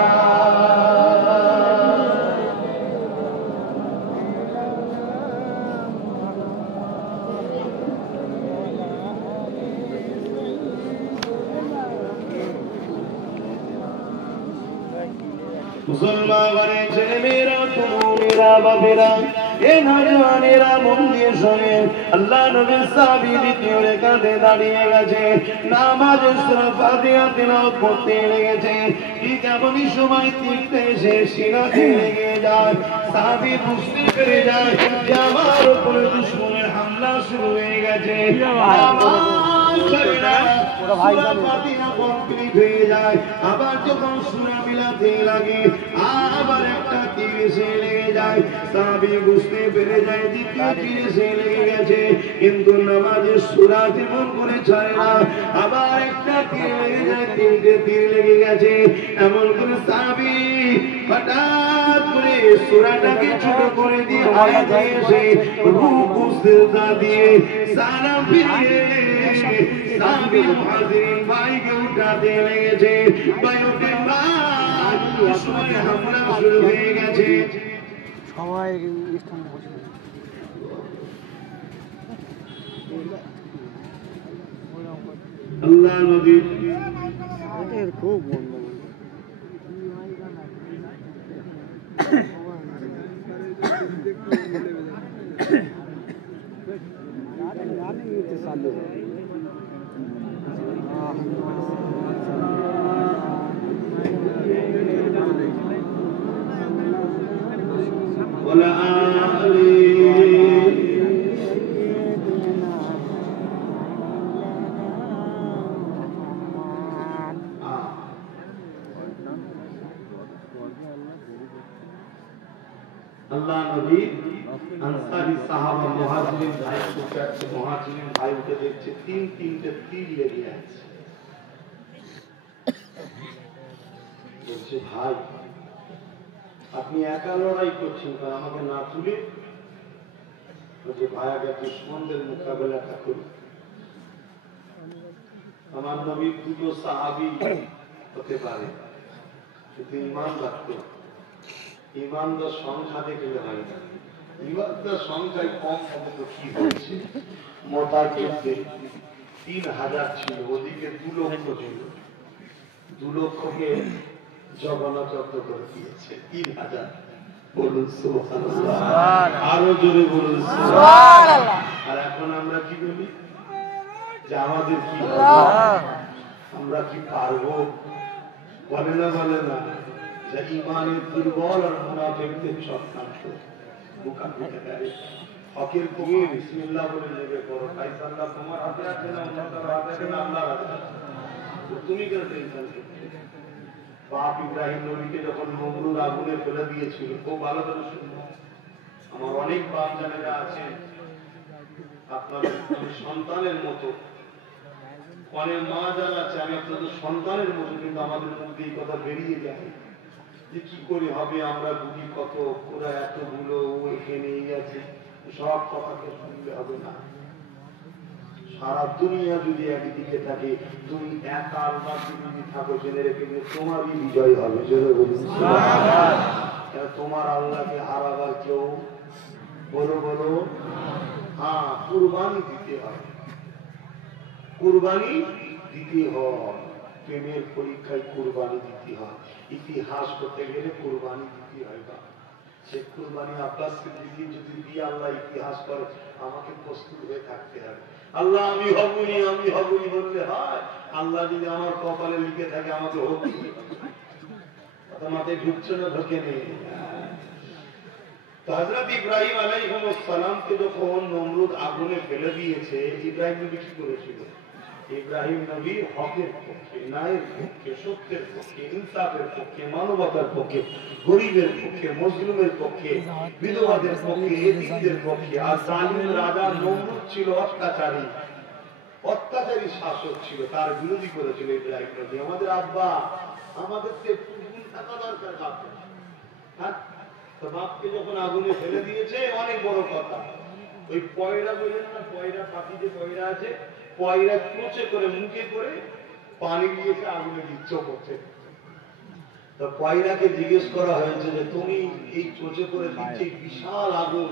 মুসলমানের ছেলেমেয়েরা তরুণেরা বাপেরা এ নওজওয়ানেরা মন দিয়ে শোনেন আল্লাহ নবীর সাহাবী দ্বিতীয় রেখাতে দাঁড়িয়ে গেছে নামাজের সূরা ফাতিহা তিলাওয়াত করতে লেগেছে ঠিক এমনই সময় তীরটা এসে সিনাতে লেগে যায় সাহাবী বুঝতে পেরে যায় যে আমার উপরে দুশমনের হামলা শুরু হয়ে গেছে আমার ছেলেরা সূরা ফাতিহা কমপ্লিট হয়ে যায়, আবার যখন সূরা মিলাতে লাগে আবার একটা তীর এসে লেগে যায়। সাহাবী বুঝতে পেরে যায় দ্বিতীয় তীর এসে লেগে গেছে, কিন্তু নামাজের সূরা যেমন করে ছাড়ে না, আবার একটা তীর লেগে যায়, তিনটে তীর লেগে গেছে। এমন করে সাহাবী হঠাৎ করে সূরাটাকে ছোট করে দিয়ে আয়াতে এসে রুকু সিজদা দিয়ে সালাম ফিরিয়ে সাহাবী মুহাজিরিন ভাইকে উঠাতে লেগেছে। ভাই ওঠে ভাই, সময় হামলা শুরু হয়ে গেছে। সবাই স্থানে বসে আল্লাহ নবী খুব বন্ধ চালু ولا আল্লাহ নবী আনসারী সাহাবা মুহাজিরিন ভাই উঠে আছে, মুহাজিরিন ভাই উঠে দেখছে তিনটে তীর লেগে আছে। বলছে ভাই আপনি একা লড়াই করছেন, আমাকে না তুলে? বলছে ভাই আগে দুশমনদের মোকাবেলাটা করি। আমার নবী দুটো সাহাবী হতে পারে, কিন্তু ঈমান রাখতে, ঈমানদার সংখ্যা দেখলে হয় না। ঈমানদার সংখ্যায় কম হবে তো কি হয়েছে? মোতাকিবকে 3000 ছিল, ওদিকে 2 লক্ষ ছিল। 2 লক্ষকে জগন্না জব্দ করে দিয়েছে 3000। বলুন সুবহানাল্লাহ, আরো জোরে বলুন সুবহানাল্লাহ। আর এখন আমরা কি বলি যে আমাদের কি হবে, আমরা কি পারবো? বলে না যে ঈমানের দুর্বল আর মুনাফিকদের চক্রান্ত। বুকা বুঝে গেলে হকের পক্ষে বিসমিল্লাহ বলে নেবে করো, ফায়সাল্লাহ তোমার হাতে আছে না অন্যটার হাতে আছে না আল্লাহর হাতে আছে, তুমি কেন টেনশন করছো? বাপ ইব্রাহিম নবীকে যখন নমরুদ আগুনে ফেলে দিয়েছিল, খুব ভালো করে শুনবো, আমার অনেক বাপ জানেরা আছেন আপনাদের সন্তানের মতো, অনেক মা যারা আছে আমি আপনাদের সন্তানের মতো, কিন্তু আমাদের মধ্যে এই কথা বেরিয়ে যায় যে কি করে হবে, আমরা বুঝি কত, ওরা এতগুলো এখানে আছে, সব কথাকে শুনলে হবে না। সারা দুনিয়া যদি একদিকে থাকে, তুমি একা আল্লাহ যদি থাকো, জেনে রেখে যে তোমারই বিজয় হবে। জোরে বলুন সুবহানাল্লাহ। তোমার আল্লাহকে হারাবার কেউ বলো হ্যাঁ, কুরবানি দিতে হয়, কুরবানি দিতে হয়। প্রেমের পরীক্ষায় কুরবানি দিতে হয়, ইতিহাস করতে গেলে কুরবানি দিতে হয়। বা সে কুরবানি আব্বাস সিদ্দিকী যদি দিয়ে আল্লাহ ইতিহাস করে, আমাকে প্রস্তুত হয়ে থাকতে হবে। আল্লাহ আমি হবনি বললে হয়? আল্লাহ যদি আমার কপালে লিখে থাকে আমাকে হবি, মাথায় ঢুকছে না, ঢোকে নেই। হযরত ইব্রাহিম আলাইহিস সালামকে যখন নমরুদ আগুনে ফেলে দিয়েছে, ইব্রাহিম নবী কি করেছিল? ইব্রাহিম নবী হকের পক্ষে, ন্যায়ের পক্ষে, সত্যের পক্ষে, ইনসাফের পক্ষে, মানবতার পক্ষে, গরিবের পক্ষে, মজলুমের পক্ষে, বিধবাদের পক্ষে, এতিমদের পক্ষে। আর জালিম রাজা নমরুদ ছিল অত্যাচারী শাসক ছিল, তার বিরোধী করেছিল ইব্রাহিম নবী। আমাদের আব্বা, আমাদের তো একটু গুণ থাকা দরকার বাপে, হ্যাঁ? তো বাপকে যখন আগুনে ফেলে দিয়েছে, অনেক বড় কথা। ওই পয়রা বললেন না, পয়রা পাখি যে পয়রা আছে, পয়রা ক্রোচে করে মুখে করে পানি দিয়েছে, আগুনে দিচ্ছ করছে। তো পয়রাকে জিজ্ঞেস করা হয়েছে যে তুমি এই চোচে করে দিচ্ছে বিশাল আগুন,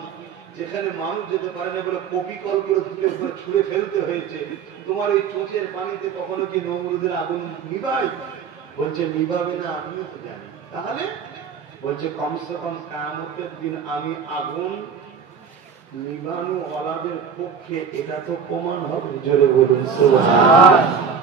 যেখানে মানুষ যেতে পারে না বলে কপি কল করে তুলে করে ছুঁড়ে ফেলতে হয়েছে, তোমার এই চোচের পানিতে কখনো কি নমরুদের আগুন নিভাই? বলছে নিভাবে না, আমিও তো জানি। তাহলে বলছে কমসে কম কিয়ামতের দিন আমি আগুন নিভানো ওয়ালাদের পক্ষে, এটা তো প্রমাণ হবে। জোরে বলুন সুবহানাল্লাহ।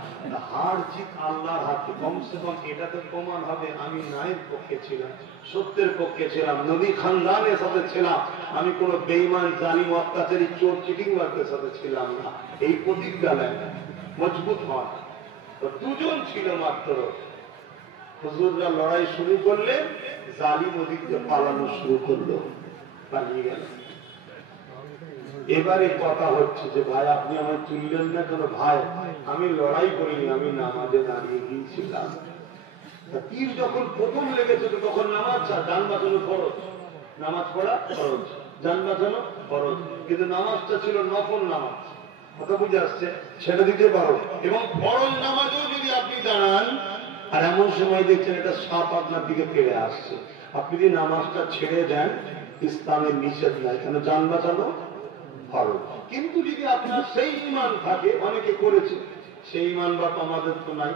হার জিত আল্লাহর হাতে, কমসে কম এটা তো প্রমাণ হবে আমি ন্যায়ের পক্ষে ছিলাম, সত্যের পক্ষে ছিলাম, নবী খানদানের সাথে ছিলাম, আমি কোন বেঈমান জালিম অত্যাচারী চোর চিটিংবাজদের সাথে ছিলাম না। এই প্রতিজ্ঞা নেন, মজবুত হন। দুজন ছিল মাত্র। হুজুররা লড়াই শুরু করলে জালিম ওদিকে পালানো শুরু করলো, পালিয়ে গেল। এবারে কথা হচ্ছে যে ভাই আপনি আমায় তুললেন না কেন? ভাই আমি লড়াই করিনি, আমি নামাজে দাঁড়িয়ে গিয়েছিলাম। তীর যখন প্রথম লেগেছে তখন নামাজ যান বাঁচানো খরচ, নামাজ পড়া খরচ, যান বাঁচানো খরচ, কিন্তু নামাজটা ছিল নফল নামাজ। কথা বুঝে আসছে? সেটা দিতে পারো। এবং ফরজ নামাজেও যদি আপনি দাঁড়ান আর এমন সময় দেখছেন এটা সাপ আপনার দিকে ফিরে আসছে, আপনি যদি নামাজটা ছেড়ে দেন ইসলামের নিষেধ নাই, কেন যান বাঁচানো ফরজ। কিন্তু যদি আপনার সেই ঈমান থাকে, অনেকে করেছে, সেই ঈমান বাপ আমাদের তো নাই,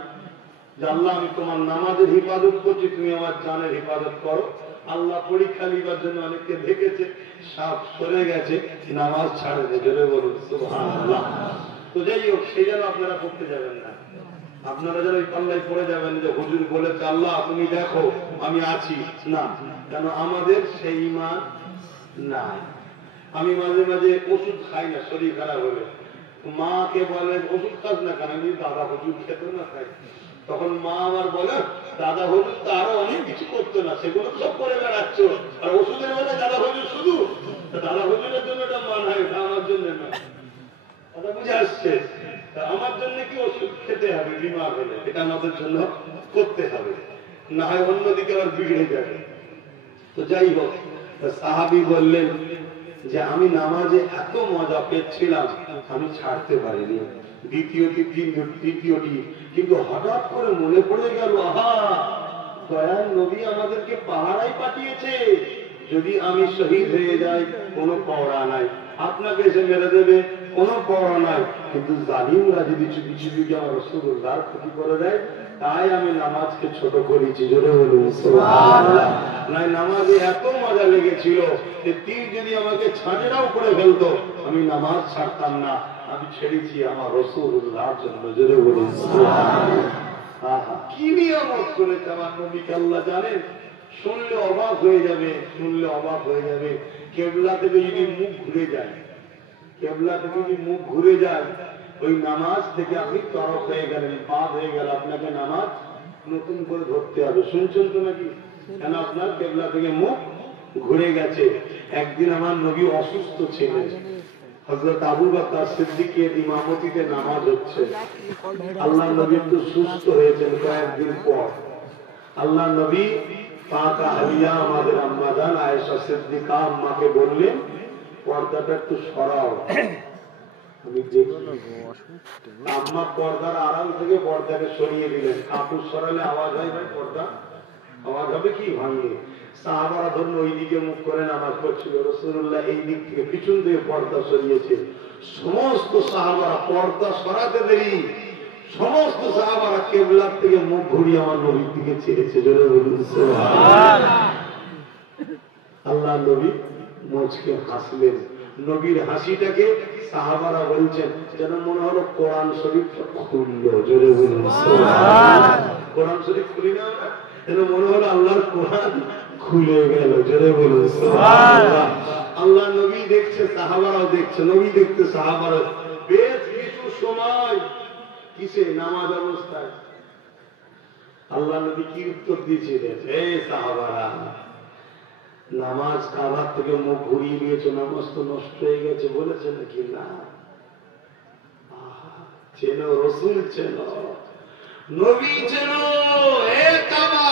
যে আল্লাহ আমি তোমার নামাজের হিফাজত করছি, তুমি আমার জানের হিফাজত করো। আল্লাহ পরীক্ষা নিবার জন্য অনেককে দেখেছে, সাপ সরে গেছে, নামাজ ছাড়ে দেবে, বলুন সুবহানাল্লাহ। তো যাই হোক, সেই যেন আপনারা করতে যাবেন না। আপনারা যেন ওই পাল্লায় পড়ে যাবেন যে হুজুর বলেছে আল্লাহ তুমি দেখো আমি আছি, না, কেন আমাদের সেই ঈমান নাই। আমি মাঝে মাঝে ওষুধ খাই না, শরীর খারাপ হলে মাকে বলে ওষুধ খাস না কেন? আমি দাদা হুজুর খেত না খাই, তখন মা আমার বলে দাদা হুজুর তো আরো অনেক কিছু করতো না, সেগুলো সব করে বেড়াচ্ছ, আর ওষুধের বেলায় দাদা হুজুর শুধু। দাদা হুজুরের জন্য এটা মান হয়, আমার জন্য না। কথা বুঝে আসছে? আমার জন্য কি ওষুধ খেতে হবে বিমার হলে? এটা আমাদের জন্য করতে হবে, না হয় অন্যদিকে আবার বিগড়ে যাবে। তো যাই হোক, সাহাবী বললেন যে আমি নামাজে এত মজা পেয়েছিলাম আমি ছাড়তে পারিনি। তৃতীয়টি কিন্তু হঠাৎ করে মনে পড়ে গেল, আহা দয়াল নবী আমাদেরকে পাহারায় পাঠিয়েছে, যদি আমি শহীদ হয়ে যাই কোনো পড়া নাই, আপনাকে এসে মেরে দেবে কোনো পড়া নাই, কিন্তু জালিমরা যদি চুপি চুপি আমার রাসূলুল্লাহর ক্ষতি করে দেয়, তাই আমি নামাজকে ছোট করেছি। জোরে বলুন সুবহানাল্লাহ। নাই নামাজে এত মজা লেগেছিল যে তীর যদি আমাকে ছাঁচেরাও করে ফেলতো আমি নামাজ ছাড়তাম না, আমি ছেড়েছি আমার রাসূলুল্লাহর জন্য। জোরে বলুন সুবহানাল্লাহ। আহা কি নিয়ামত করেছে আমার নবীকে আল্লাহ জানেন। শুনলে অবাক হয়ে যাবে, শুনলে অবাক হয়ে যাবে। কেবলা থেকে যদি মুখ ঘুরে যায়, কেবলা থেকে যদি মুখ ঘুরে যায়, ওই নামাজ থেকে আপনি তরফ হয়ে গেলেন, বাদ হয়ে গেল, আপনাকে নামাজ নতুন করে ধরতে হবে। শুনছেন তো নাকি? কেন আপনার কেবলা থেকে মুখ ঘুরে গেছে। একদিন আমার নবী অসুস্থ ছিলেন, হযরত আবু বকর সিদ্দিকের ইমামতিতে নামাজ হচ্ছে। আল্লাহ নবী একটু সুস্থ হয়েছেন কয়েকদিন পর। আল্লাহ নবী পাক আলিয়া আমাদের আম্মা জান আয়েশা সিদ্দিকা আম্মাকে বললেন পর্দাটা একটু সরাও। আমি দেখি আম্মা পর্দার আড়াল থেকে পর্দাকে সরিয়ে দিলেন। কাপড় সরালে আওয়াজ হয় ভাই, পর্দা আওয়াজ হবে কি ভাঙে। সাহাবারা ধরুন ওই দিকে মুখ করে নামাজ পড়ছিল, রাসূলুল্লাহ এই দিক থেকে পিছন দিয়ে পর্দা সরিয়েছে। সমস্ত সাহাবারা পর্দা সরাতে দেরি, সমস্ত সাহাবারা কিবলা থেকে মুখ ঘুরিয়ে আমার নবীর দিকে ছেড়েছে। জোরে বলুন সুবহানাল্লাহ। আল্লাহ নবী মুচকে হাসলেন। নবীর হাসিটাকে সাহাবারা বলছেন যেন মনে হলো কোরআন শরীফ খুললো। জোরে বলুন সুবহানাল্লাহ। কোরআন শরীফ খুলি না আমরা, যেন মনে হলো আল্লাহর কোরআন খুলে গেল। জোরে বলুন সুবহানাল্লাহ। আল্লাহ নবী দেখছে, সাহাবারাও দেখছে, নবী দেখতে সাহাবারা। বেশ কিছু সময় কিসে? নামাজ অবস্থায়। আল্লাহ নবী কি উত্তর দিয়েছিলেন? এই সাহাবারা, নামাজ কাবার থেকে মুখ ঘুরিয়ে নিয়েছে, নামাজ তো নষ্ট হয়ে গেছে বলেছে নাকি? না, চেনো রাসূল, চেনো নবী, চেনো। হে কাবা,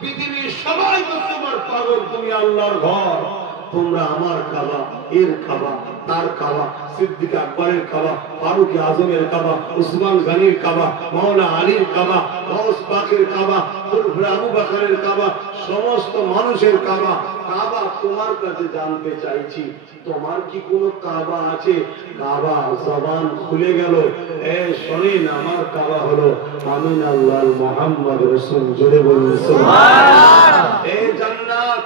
পৃথিবীর সবাই তো তোমার পাগল, তুমি আল্লাহর ঘর, তোমরা আমার কাবা, এর কাবা, তার কাবা, সিদ্দিক আকবরের কাবা, ফারুক আজমের কাবা, উসমান গনির কাবা, মাওলানা আলীর কাবা, গাউস পাকের কাবা, আবু বকরের কাবা, সমস্ত মানুষের কাবা। কাবা তোমার কাছে জানতে চাইছি, তোমার কি কোনো কাবা আছে? কাবা জবান খুলে গেল, এ শোনেন আমার কাবা হলো আমিন আল্লাহ মুহাম্মদ রাসূল। জোরে বলুন সুবহানাল্লাহ। এ জান্নাত,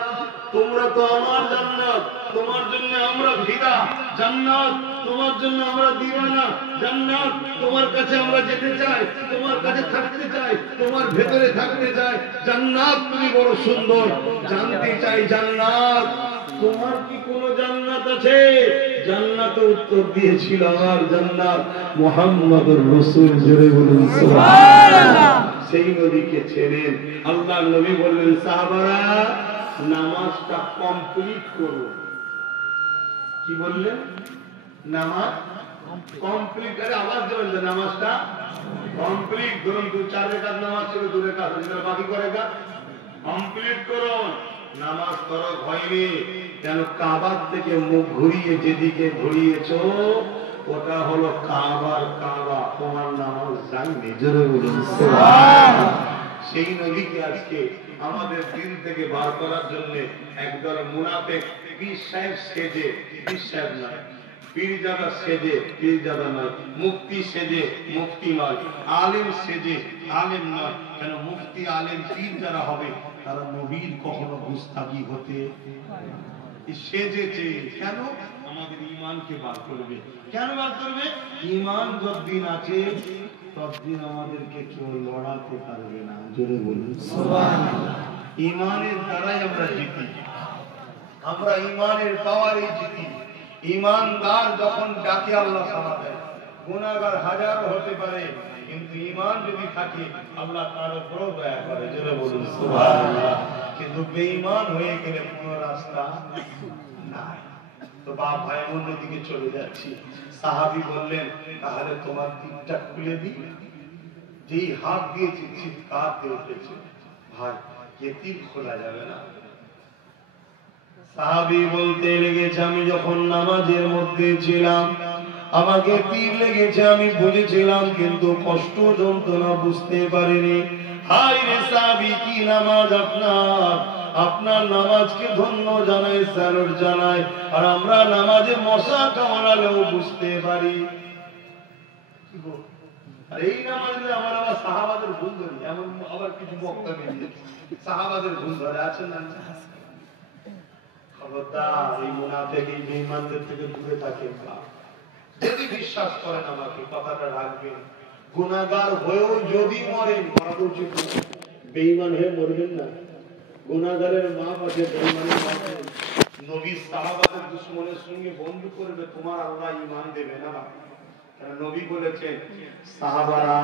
তোমরা তো আমার জান্নাত, তোমার জন্য আমরা ফিদা। জান্নাত তোমার জন্য আমরা দিওয়ানা। জান্নাত তোমার কাছে আমরা যেতে চাই, তোমার কাছে থাকতে চাই, তোমার ভেতরে থাকতে চাই। জান্নাত তুমি বড় সুন্দর, জানতে চাই জান্নাত তোমার কি কোনো জান্নাত আছে? জান্নাতে উত্তর দিয়েছিল আমার জান্নাত মুহাম্মদুর রাসূল, জোরে বলুন সুবহানাল্লাহ। সেই নবীকে ছেড়েন। আল্লাহর নবী বললেন সাহাবারা নামাজটা কমপ্লিট করো। কি বললেন? নামাজ কমপ্লিট। আরে আওয়াজ দেবেন, নামাজটা কমপ্লিট করুন। 2-4 রাকাত নামাজ ছিল, 2 রাকাত বাকি করে কমপ্লিট করুন। নামাজ করো হয়নি কেন? কাবার থেকে মুখ ঘুরিয়ে যেদিকে ঘুরিয়েছো ওটা হলো কাবার কাবা, তোমার নামাজ যায়নি। জোরে বলুন সুবহানাল্লাহ। সেই নবীকে আজকে আমাদের দিল থেকে বার করার জন্য একদল মুনাফিক পীর সাহেব সেজে, পীর সাহেব নয়, পীরজাদা সেজে, পীরজাদা নয়, মুফতি সেজে, মুফতি নয়, আলেম সেজে, আলেম নয়। কেন? মুফতি আলেম পীর যারা হবে তারা নবীর কখনো গুস্তাখি হতে সেজেছে। কেন? আমাদের ঈমানকে বার করবে। কেন বার করবে? ঈমান যতদিন আছে ততদিন আমাদেরকে কেউ লড়াতে পারবে না। জোরে বলুন সুবহানাল্লাহ। ঈমানের দ্বারাই আমরা জিতি, আমরা ঈমানের পাওয়ারে জিতি। ঈমানদার যখন ডাকে আল্লাহ সাড়া দেয়। গুনাহগার হাজারো হতে পারে কিন্তু ঈমান যদি থাকে আল্লাহ তার উপর দয়া করে। জোরে বলুন সুবহানাল্লাহ। কিন্তু বেঈমান হয়ে গেলে কোনো রাস্তা নাই। তো বাপ ভাই অন্যদিকে চলে যাচ্ছি। সাহাবী বললেন তাহলে তোমার দিকটা খুলে দিই। যেই হাত দিয়েছি চিৎকার দিয়ে উঠেছে, ভাই এ তীর খোলা যাবে না। সাহাবী বলতে লেগেছে আমি যখন নামাজের মধ্যে ছিলাম আমাকে তীর লেগেছে, আমি বুঝেছিলাম কিন্তু কষ্ট যন্ত্রণা বুঝতে পারিনি। হায় রে সাহাবী, কি নামাজ আপনার! আপনার নামাজকে ধন্য জানাই, স্যালুট জানাই। আর আমরা নামাজে মশা কামড়ালেও বুঝতে পারি। আর এই নামাজে আমার আবার সাহাবাদের ভুল ধরি, এমন আবার কিছু বক্তা বেরিয়ে সাহাবাদের ভুল ধরে আছেন না? খবরদার, এই মুনাফিক এই বেঈমানদের থেকে দূরে থাকেন। যদি বিশ্বাস করেন আমাকে কথাটা রাখবেন, গুনাহগার হয়েও যদি মরেন মরা উচিত, বেঈমান হয়ে মরবেন না। গুনাহগারের মাপ আছে, বেঈমানের মাপ নেই। নবী সাহাবাদের দুশমনের সঙ্গে বন্ধু করবে, তোমার আল্লাহ ঈমান দেবে না। কারণ নবী বলেছেন সাহাবারা,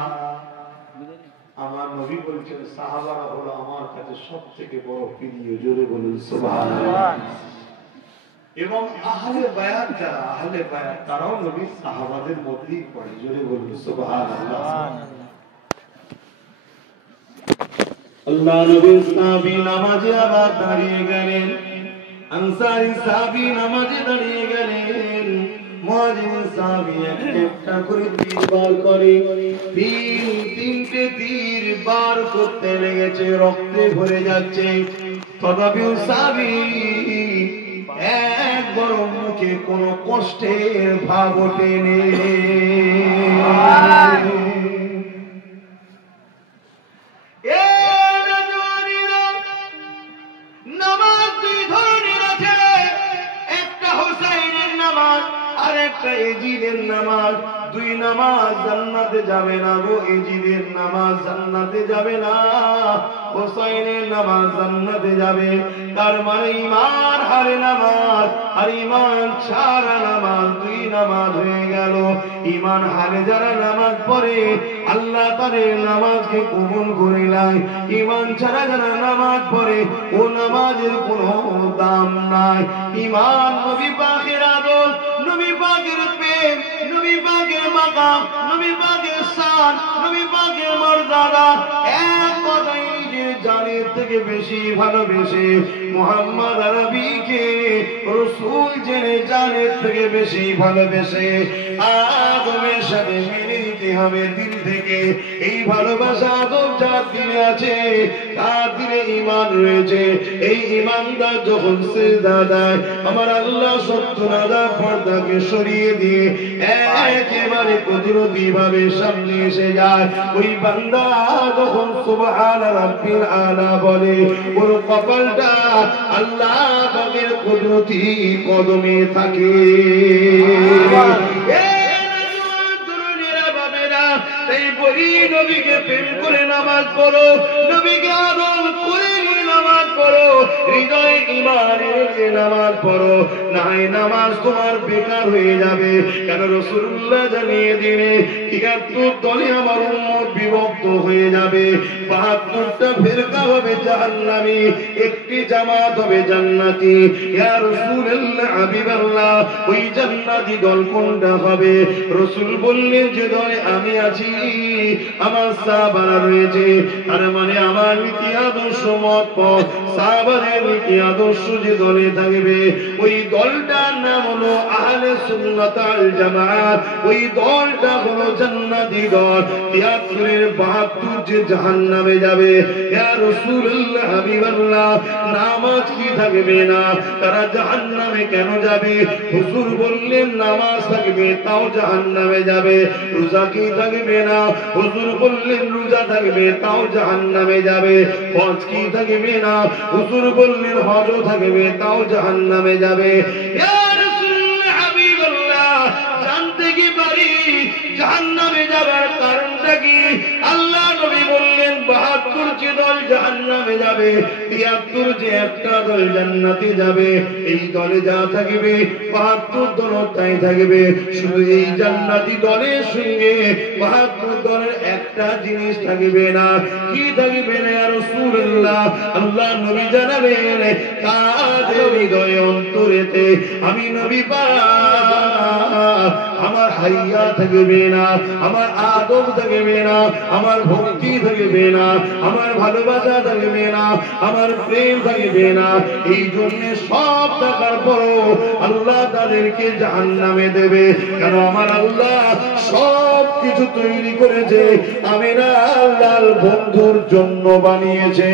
আমার নবী বলেছেন সাহাবারা হলো আমার কাছে সবথেকে বড় প্রিয়। জোরে বলুন সুবহানাল্লাহ। এবং আহলে বায়াত যারা, আহলে বায়াত তারাও নবী সাহাবাদের মধ্যেই পড়ে। জোরে বলুন সুবহানাল্লাহ। আল্লাহ নবী সাহাবী নামাজে আবার দাঁড়িয়ে গেলেন, আনসারী সাহাবী নামাজে দাঁড়িয়ে গেলেন, মুহাজির সাহাবী একটা করে তীর বার করে, তিনটে তীর বার করতে লেগেছে, রক্তে ভরে যাচ্ছে। তথাপিও সাহাবী একবার মুখে কোনো কষ্টের ভাব ওঠেনি। নামাজ দুই ধরনের আছে, একটা হুসাইনের নামাজ আর একটা এজিদের নামাজ। দুই নামাজ জান্নাতে যাবে না গো, এজিদের নামাজ জান্নাতে যাবে না, হুসাইনের নামাজ জান্নাতে যাবে। তার মানে ঈমান হারে নামাজ আর ঈমান ছাড়া নামাজ, দুই নামাজ হয়ে গেল। ঈমান হারে যারা নামাজ পড়ে আল্লাহ তাদের নামাজকে কবুল করে নেয়। ঈমান ছাড়া যারা নামাজ পড়ে ও নামাজের কোনো দাম নাই। ঈমান নবী পাকের আদর, নবী পাকের প্রেম, নবী পাকের মাকাম, নবী পাকের শান, নবী পাকের মর্যাদা, এক কথায় নিজের জানের থেকে বেশি ভালোবেসে মুহাম্মদ আরবিকে রাসূল জেনে জানের থেকে বেশি ভালোবেসে আদমের সাথে মিলে নিতে হবে দিল থেকে। এই ভালোবাসা আদম যার দিলে আছে তার দিলে ঈমান রয়েছে। এই ঈমানদার যখন সিজদা দেয় আমার আল্লাহ 70,000 পর্দাকে সরিয়ে দিয়ে একেবারে কুদরতি ভাবে সামনে এসে যায়। ওই বান্দা যখন সুবহান রাব্বিল আলা বলে ওর কপালটা আল্লাহ পাকের কুদরতি কদমে থাকে। এই বলি নবীকে প্রেম করে নামাজ পড়ো, নবীকে আদর করে নামাজ পড়ো। হৃদয়ে ঈমান রেখে নামাজ পড়ো, না হয় নামাজ তোমার বেকার হয়ে যাবে। কেন রাসূলুল্লাহ জানিয়ে দিলে ৭৩ দলে আমার উম্মত বিভক্ত হয়ে যাবে, ৭২টা ফিরকা হবে জাহান্নামী, একটি জামাত হবে জান্নাতি। ইয়া রাসূলুল্লাহ হাবিবাল্লাহ, ওই জান্নাতি দল কোনটা হবে? রাসূল বললেন যে দলে আমি আছি, আমার সাহাবারা রয়েছে, তার মানে আমার নীতি আদর্শ মত পথ সাহাবাদের নীতি আদর্শ যে দলে থাকবে, ওই দলটার নাম হলো আহলে সুন্নাত ওয়াল জামাত। ওই দলটা হলো জান্নাতি দল। ৭৩-এর ৭২ যে জাহান্নামে যাবে। ইয়া রাসূলুল্লাহ হাবিবাল্লাহ, নামাজ কি থাকবে না, তারা জাহান্নামে কেন যাবে? হুজুর বললেন নামাজ থাকবে তাও জাহান্নামে যাবে। রোজা কি থাকবে না, হুজুর বললেন রোজা থাকবে তাও জাহান্নামে যাবে। হজ কি থাকবে না, হুজুর বললেন হজও থাকবে তাও জাহান্নামে যাবে। ইয়া রাসূলুল্লাহ হাবিবাল্লাহ, জানতে কি পারি জাহান্নামে যাবার কারণটা কি? আল্লাহ নবী বললেন ৭২ যে দল জাহান্নামে যাবে, ৭৩ যে একটা দল জান্নাতে যাবে। এই দলে যা থাকবে ৭২ দল তাই থাকবে। শুধু এই জান্নাতি দলের সঙ্গে ৭২ দলের একটা জিনিস থাকবে না। কি থাকবে না ইয়া রাসূলুল্লাহ? আল্লাহ নবী জানালেন তাদের হৃদয়ে অন্তরেতে আমি নবী পাক আমার হাইয়া থাকবে না, আমার আদব থাকবে না, আমার ভক্তি থাকবে না, আমার ভালোবাসা থাকবে না, আমার প্রেম থাকবে না। এই জন্য সব থাকার পরও আল্লাহ তাদেরকে জাহান্নামে দেবে। কেন আমার আল্লাহ সব কিছু তৈরি করেছে আমিনা আল্লাহর বন্ধুর জন্য বানিয়েছে।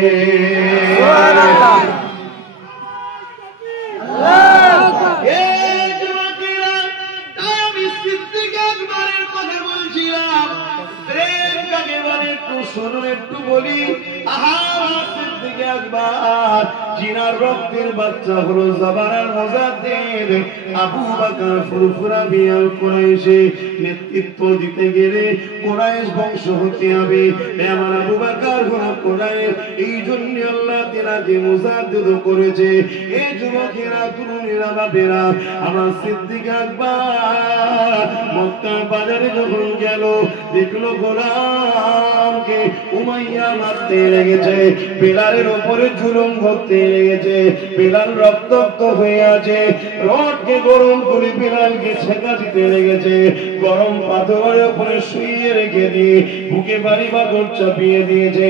একটু বলি, জিনার রক্তের বাচ্চা হলো জাবারার মুজাদ্দিদ আবু বকর ফুরফুরা বিয়াল কুরাইশে নেতৃত্ব দিতে গেলে কুরাইশ বংশ হতে হবে। আমার আবু বকর হলো কুরাইশ, এই জন্য আল্লাহ তিনাকে মুজাদ্দিদ করেছে। এই যুবকেরা তরুণীরা বাপেরা, আমার সিদ্দিক আকবর মক্কা বাজারে যখন গেল দেখলো গোলামকে উমাইয়া মারতে লেগেছে, বেলালের উপরে জুলুম করতে লেগেছে, বেলাল রক্তাক্ত হয়ে আছে, রডকে গরম করে বেলালকে ছেঁকা দিতে লেগেছে, গরম পাথরের উপরে শুইয়ে রেখে দিয়ে বুকে বাড়ি বাদর চাপিয়ে দিয়েছে।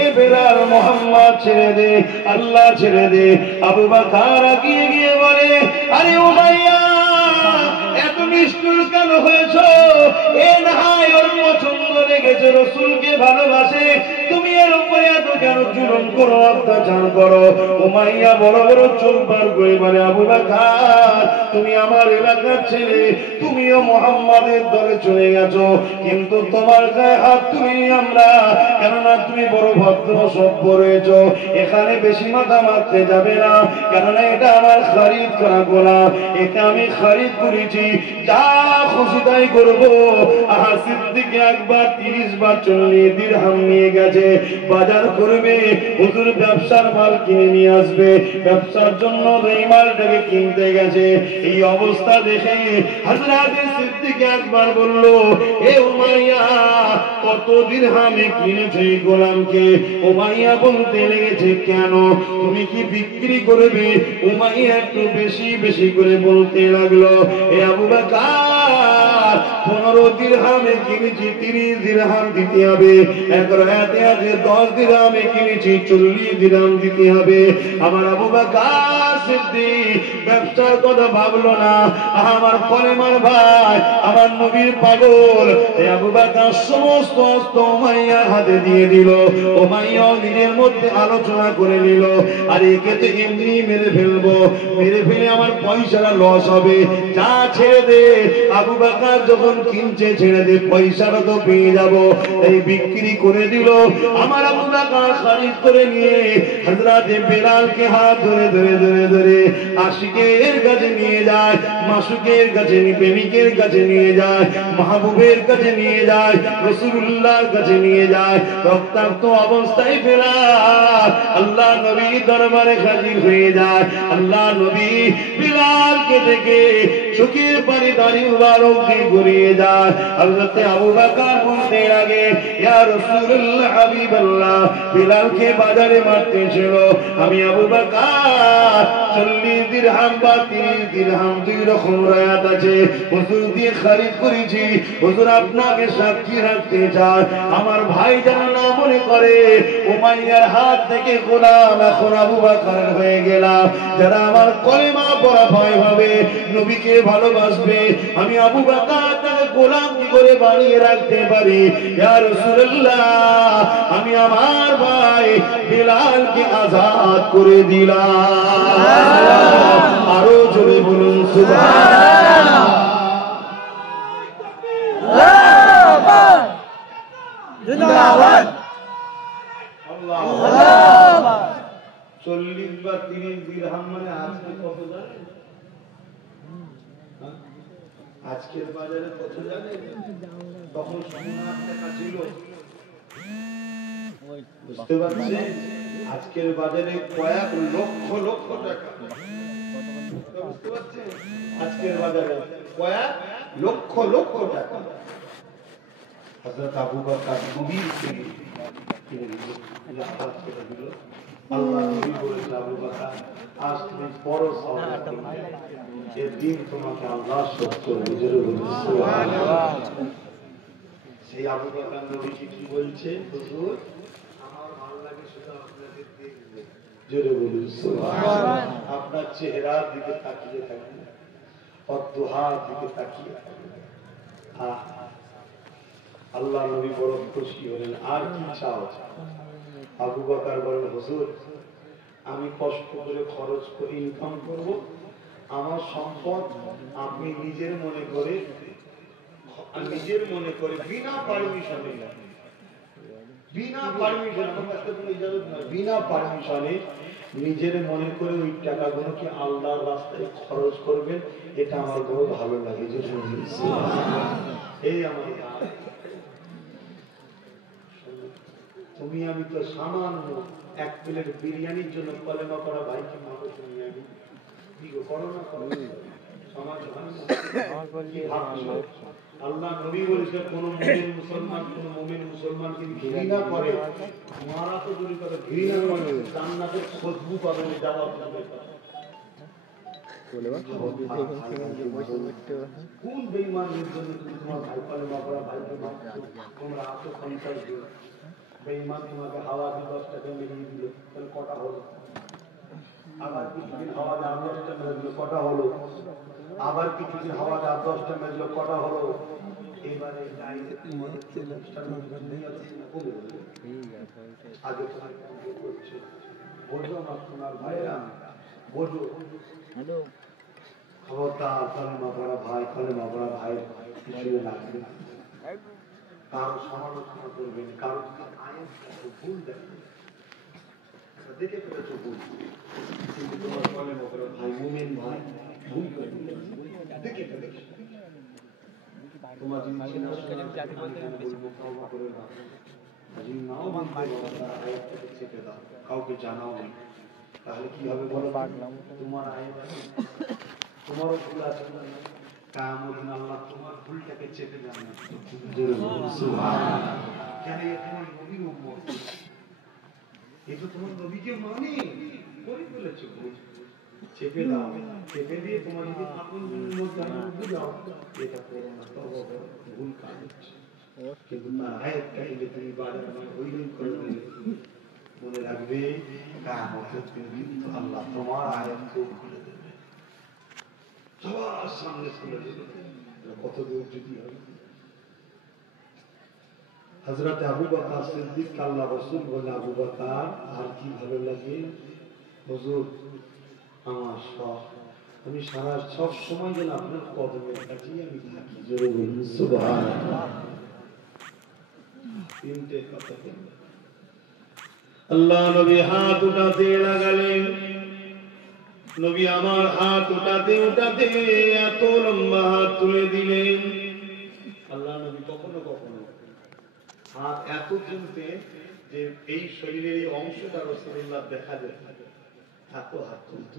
এ বেলাল মোহাম্মদ ছেড়ে দে, আল্লাহ ছেড়ে দে। আবু বকর এগিয়ে গিয়ে বলে, আরে উমাইয়া এত নিষ্ঠুর কেন হয়েছ? এ না হয় ওর পছন্দ লেগেছে, রাসূলকে ভালোবাসে, তুমি এর উপরে এত কেন জুলুম করো, অত্যাচার করো? উমাইয়া বড় বড় চোখ বার করে বলে, আবু বকর তুমি আমার এলাকার ছেলে, তুমিও মুহাম্মাদের দলে চলে গেছো, কিন্তু তোমার গায়ে হাত তুলি আমরা, কেননা তুমি বড় ভদ্র সভ্য রয়েছো, এখানে বেশি মাথা মারতে যাবে না, কেননা এটা আমার খরিদ করা গোলাম, এটা আমি খরিদ করেছি, যা খুশি তাই করবো। সিদ্দিক আকবর 30 বার 40 দিরহাম নিয়ে গেছে, বাজার করবে, হুজুর ব্যবসার মাল কিনে নিয়ে আসবে, ব্যবসার জন্য এই মালটাকে কিনতে গেছে। এই অবস্থা দেখে হযরত সিদ্দিক আকবর বলল, এ উমাইয়া কত দিরহামে কিনেছো এই গোলামকে? উমাইয়া বলতে লেগেছে, কেন তুমি কি বিক্রি করবে? উমাইয়া একটু বেশি বেশি করে বলতে লাগলো, এ আবু বকর 15 দিরহামে কিনেছি, 30 দিরহাম দিতে হবে। এক রাতে আছে 10 দিরহামে কিনেছি, 40 দিরহাম দিতে হবে। আমার আবু বকর সিদ্দিক ব্যবসার কথা ভাবলো না। আমার কলেমার ভাই, আমার নবীর পাগল, এই আবু বকর সমস্ত অস্ত্র উমাইয়ার হাতে দিয়ে দিল। উমাইয়া নিজের মধ্যে আলোচনা করে নিল, আর একে তো এমনি মেরে ফেলবো, মেরে ফেলে আমার পয়সাটা লস হবে, যা ছেড়ে দে। আবু বকর যখন কিনছে ছেড়ে দে, পয়সাটা তো পেয়ে যাব। এই বিক্রি করে দিল। আমার আবু বকর খারিজ করে নিয়ে হযরতে বেলালকে হাত ধরে ধরে ধরে ধরে আশিকের কাছে নিয়ে যায়, মাসুকের কাছে, প্রেমিকের কাছে নিয়ে যায়, মাহবুবের কাছে নিয়ে যায়, রাসূলুল্লাহর কাছে নিয়ে যায়। রক্তাক্ত অবস্থায় বেলাল আল্লাহ নবী দরবারে হাজির হয়ে যায়। আল্লাহ নবী বিলালকে দেখে চোখের পানি দাঁড়ি মুবারক দিয়ে গড়িয়ে যায়। হযরতে আবু বকর বলতে লাগে, ইয়া রাসূলুল্লাহ হাবিবাল্লাহ, বিলালকে বাজারে মারতে ছিল, আমি আবু বকর 40 দিরহাম বা 30 দিরহাম, দুই রকম রায়াত আছে, হুজুর দিয়ে খরিদ করেছি। হুজুর আপনাকে সাক্ষী রাখতে চাই, আমার ভাই যেন না মনে করে উমাইয়ার হাত থেকে গোলাম এখন আবু বকর হয়ে গেলাম। যারা আমার কলেমা পড়া ভয় হবে, নবীকে ভালোবাসবে, আমি আবু বকর তাকে গোলাম কি করে বানিয়ে রাখতে পারি? ইয়া রাসূলুল্লাহ, আমি আমার ভাই বিলালকে আজাদ করে দিলাম। আরো জোরে বলুন সুবহানাল্লাহ। 40 বা 30 দিরহাম মানে আজকে কত জানেন? আজকের বাজারে কত জানেন? তখন সোনার টাকা ছিল, বুঝতে পারছেন? আজকের বাজারে কয়েক লক্ষ লক্ষ টাকা, বুঝতে পারছেন? আজকের বাজারে কয়েক লক্ষ লক্ষ টাকা। হযরত আবু বকর গভীর থেকে আল্লাহ নবী বলেছেন, আবু বকর আজ তুমি বড় সওয়াব করবে, এই দিন তোমাকে আল্লাহ শোধ করবে। জোরে বলুন সুবহানাল্লাহ। সেই আবু বকর নবীকে কি বলছে? হুজুর আমার ভালো লাগে শুধু আপনাকে দেখতে। জোরে বলুন সুবহানাল্লাহ। আপনার চেহারার দিকে তাকিয়ে থাকি, অদ্দুহার দিকে তাকিয়ে থাকি। আল্লাহ নবী বড় খুশি হলেন। আর কি চাও? আবু বকর বলেন, হুজুর আমি কষ্ট করে খরচ করে ইনকাম করব, আমার সম্পদ আপনি নিজের মনে করে বিনা পারমিশনে, বিনা পারমিশনে নিজের মনে করে ওই টাকাগুলোকে আল্লাহর রাস্তায় খরচ করবেন, এটা আমার বড় ভালো লাগে। এই আমার তুমি আমি তো সামান্য এক প্লেট বিরিয়ানির জন্য কলেমা পড়া ভাইকে মাকে তুমি আমি কি করো না করো সমাজ আল্লাহ নবী বলেছেন, কোন মুমিন মুসলমানকে ঘৃণা করে, মারা তো দূরে করে, ঘৃণা করে জান্নাতের খুশবু পাবে না, যাওয়া যাবে। কোন বেঈমানের জন্য তুমি তোমার ভাই কলেমা পড়া ভাইকে মারছো? তোমরা আত্মসন্ত্রাস দিও। বেঈমান তোমাকে হাওয়া দিয়ে 10 টাকা মেরিয়ে দিল, তাহলে কটা হলো? আবার কিছুদিন হাওয়া দিয়ে 10টা মেরে দিল, কটা হলো? আবার কিছুদিন হাওয়া দিয়ে 10টা মেরে দিল, কটা হলো? এবারে আগে করছে বোঝো না তোমার ভাইরা, বোঝো খবরদার কলেমা পড়া ভাই, কলেমা পড়া ভাই পিছনে লাগবে না, কারো সমালোচনা করবেন, কারো ভুল দেখে ফেলেছো ভুল, কিন্তু তোমার কলেমা পড়া ভাই মুমিন ভাই ভুল করে দেখে ফেলেছো, তোমার যদি কাউকে জানাও না, তাহলে কি হবে বলো? তোমার তোমারও ভুল আছে, কায়ামতের আল্লাহ তোমার ভুলটাকে চেপে যাবে না। কেন? তোমার নবীর উম্মত, এই তো তোমার নবীকে মানে করে ফেলেছো, চেপে দাও, চেপে দিয়ে তোমার যদি আপন মধ্যে বুঝাও এটা করো না, ভুল কাজ হচ্ছে, কিন্তু তার আয়াত কাহিলে তুমি বারে হইলেই করে দেবে। মনে রাখবে কিয়ামতের দিন কিন্তু আল্লাহ তোমার আয়াতকে খুলে দেবে, সবার সামনে খুলে দেবে। কত দূর যদি হবে। হযরত আবু বকর সিদ্দিক আল্লাহ রাসূল বলে, আবু বকর আর কি ভালো লাগে? হুজুর আমার সব, আমি সারা সব সময় যেন আপনার কদমের কাছেই আমি থাকি। জোরে বলুন সুবহানাল্লাহ। তিনটে কথা বললেন। আল্লাহ নবী হাত উঠাতে লাগালেন। নবী আমার হাত উঠাতে উঠাতে এত লম্বা হাত তুলে দিলেন। আল্লাহ নবী কখনো কখনো হাত এত তুলতে যে এই শরীরের এই অংশটা রাসূলুল্লাহ দেখা যায়, এত হাত তুলত।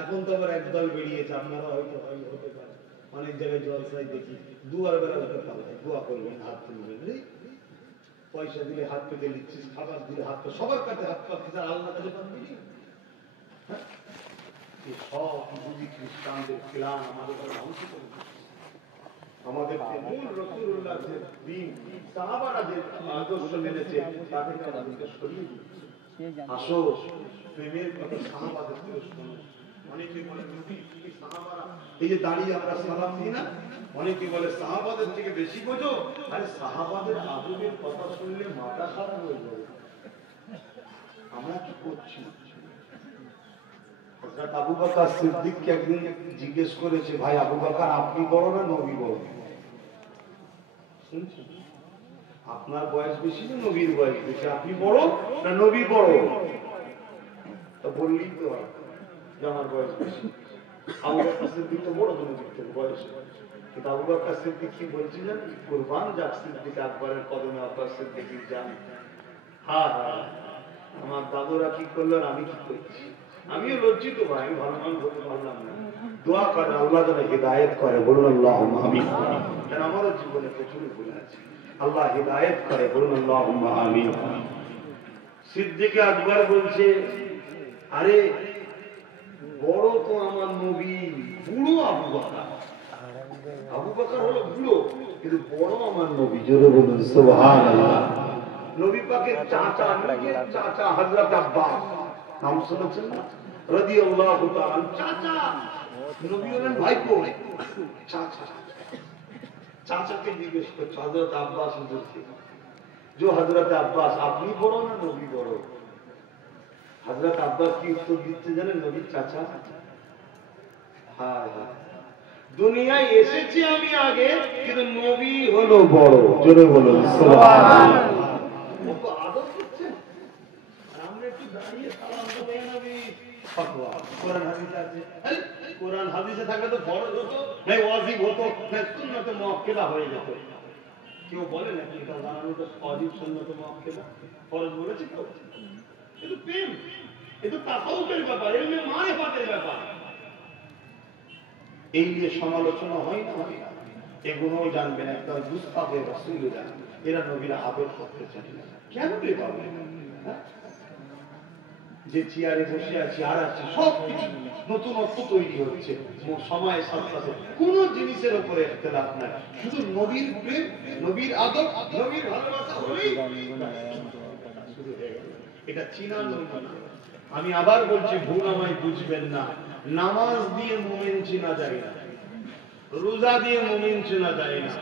এখন তো আবার একদল বেরিয়েছে, আপনারা হয়তো হতে পারে, অনেক জায়গায় জলসায় দেখি দুয়ার বেলা উঠে পাল্লায় দোয়া করবেন, হাত তুলবেন, পয়সা দিলে হাত পেতে নিচ্ছিস, খাবার দিলে হাত পা, সবার কাছে হাত পাচ্ছিস, আর আল্লাহ কাছে পাচ্ছি সব বুঝি খ্রিস্টানদের প্ল্যান আমাদের ধ্বংস করে আমাদের মূল রাসূলুল্লাহ যে দ্বীন সাহাবারা যে আদর্শ মেনেছে তাদেরকে আমাদেরকে সরিয়ে দিচ্ছে। আসো প্রেমের কথা সাহাবাদের থেকে শোনো। অনেকে বলে নবী সাহাবারা, এই যে দাঁড়িয়ে আমরা সালাম দিই না, অনেকে বলে সাহাবাদের থেকে বেশি বোঝো। আরে সাহাবাদের আদবের কথা শুনলে মাথা খারাপ হয়ে যাবে। আমরা কি করছি? হযরত আবু বকর সিদ্দিককে একদিন জিজ্ঞেস করেছে, ভাই আবু বকর আপনি বড় না নবী বড়? শুনছেন, আপনার বয়স বেশি না নবীর বয়স বেশি? আপনি বড় না নবী বড়? তা বললেই তো যে আমার বয়স বেশি। আবু বকর সিদ্দিক তো বড় নবীর থেকে বয়সে, কিন্তু আবু বকর সিদ্দিক কি বলছিলেন? কুরবান যাক সিদ্দিক আকবরের কদমে আব্বাস সিদ্দিক যান। হ্যাঁ হ্যাঁ, আমার দাদুরা কি করলো আর আমি কি করছি? আমিও লজ্জিত ভাই, আমি ভালো মানুষ হতে পারলাম না। দোয়া করেন আল্লাহ যেন হিদায়াত করে, বলুন আল্লাহুম্মা আমিন। কারণ আমারও জীবনে প্রচুর ভুল আছে, আল্লাহ হিদায়াত করে, বলুন আল্লাহুম্মা আমিন। সিদ্দিক আকবর বলছে, আরে বড় তো আমার নবী, বুড়ো আবু বকর। আবু বকর হলো বুড়ো, কিন্তু বড় আমার নবী। জোরে বলুন সুবহানাল্লাহ। নবী পাকের চাচা, নিজের চাচা হযরত আব্বাস, নাম শুনেছেন না? রাদিয়াল্লাহু তাআলা। চাচা নবী হলেন ভাইপো, চাচা। চাচাকে জিজ্ঞেস করছে হযরত আব্বাস হুজুরকে, যে হযরত আব্বাস আপনি বড় না নবী বড়? হযরত আব্বাস কি উত্তর দিচ্ছে জানেন? নবীর চাচা, হ্যাঁ হ্যাঁ, দুনিয়ায় এসেছি আমি আগে, কিন্তু নবী হলো বড়। জোরে বলুন সুবহানাল্লাহ। কত আদর করছেন। আমরা একটু দাঁড়িয়ে সালাম দেব নবী। ফতোয়া কোরআন হাদিসে আছে, আরে কোরআন হাদিসে থাকলে তো ফরজ হতো, না ওয়াজিব হতো, না সুন্নাতে মুআক্কাদা হয়ে যেত। কেউ বলে না এটা জানানোটা ওয়াজিব সুন্নাতে মুআক্কাদা ফরজ বলেছে কেউ? এটা প্রেম, এটা তাসাউফের ব্যাপার, এলমে মারিফাতের ব্যাপার। এই নিয়ে সমালোচনা হয় না, এগুলোও জানবেন। একটা গুস্তাখে রাসূল জানবেন, এরা নবীর আদর করতে চায় না। কেন রে বাবা? যে চেয়ারে বসে আছি আর আছি, সব কিছু নতুনত্ব তৈরি হচ্ছে সময়ের সাথে সাথে, কোন জিনিসের উপরে ইখতিলাফ নাই, শুধু নবীর প্রেম, নবীর আদর, নবীর ভালোবাসা হলেই শুরু হয়ে গেল। এটা চিনা নয়। আমি আবার বলছি, ভুল আমায় বুঝবেন না, নামাজ দিয়ে মুমিন চিনা যায় না, রোজা দিয়ে মুমিন চিনা যায় না,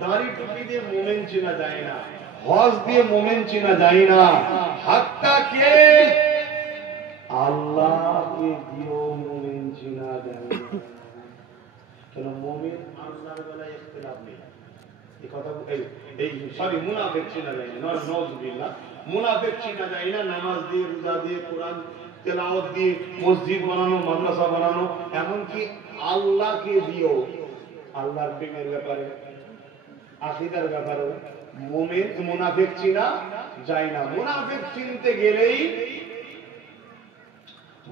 দাড়ি টুপি দিয়ে মুমিন চিনা যায় না, হজ দিয়ে মুমিন চিনা যায় না। হাতটা কে? আল্লাহকে দিয়েও মুমিন চিনা যায় না। কেন? মুমিন আল্লাহর বেলায় ইখতিলাফ নেই। এই কথা এই সরি, মুনাফিক চিনা যায় না, নাউযুবিল্লাহ। মুনাফিক চিনা যায় না নামাজ দিয়ে, রোজা দিয়ে, কোরআন তেলাওয়াত দিয়ে, মসজিদ বানানো, মাদ্রাসা বানানো, এমনকি আল্লাহকে দিয়েও, আল্লাহর প্রেমের ব্যাপারে, আকীদার ব্যাপারে মুমিন মুনাফিক চিনা যায় না। মুনাফিক চিনতে গেলেই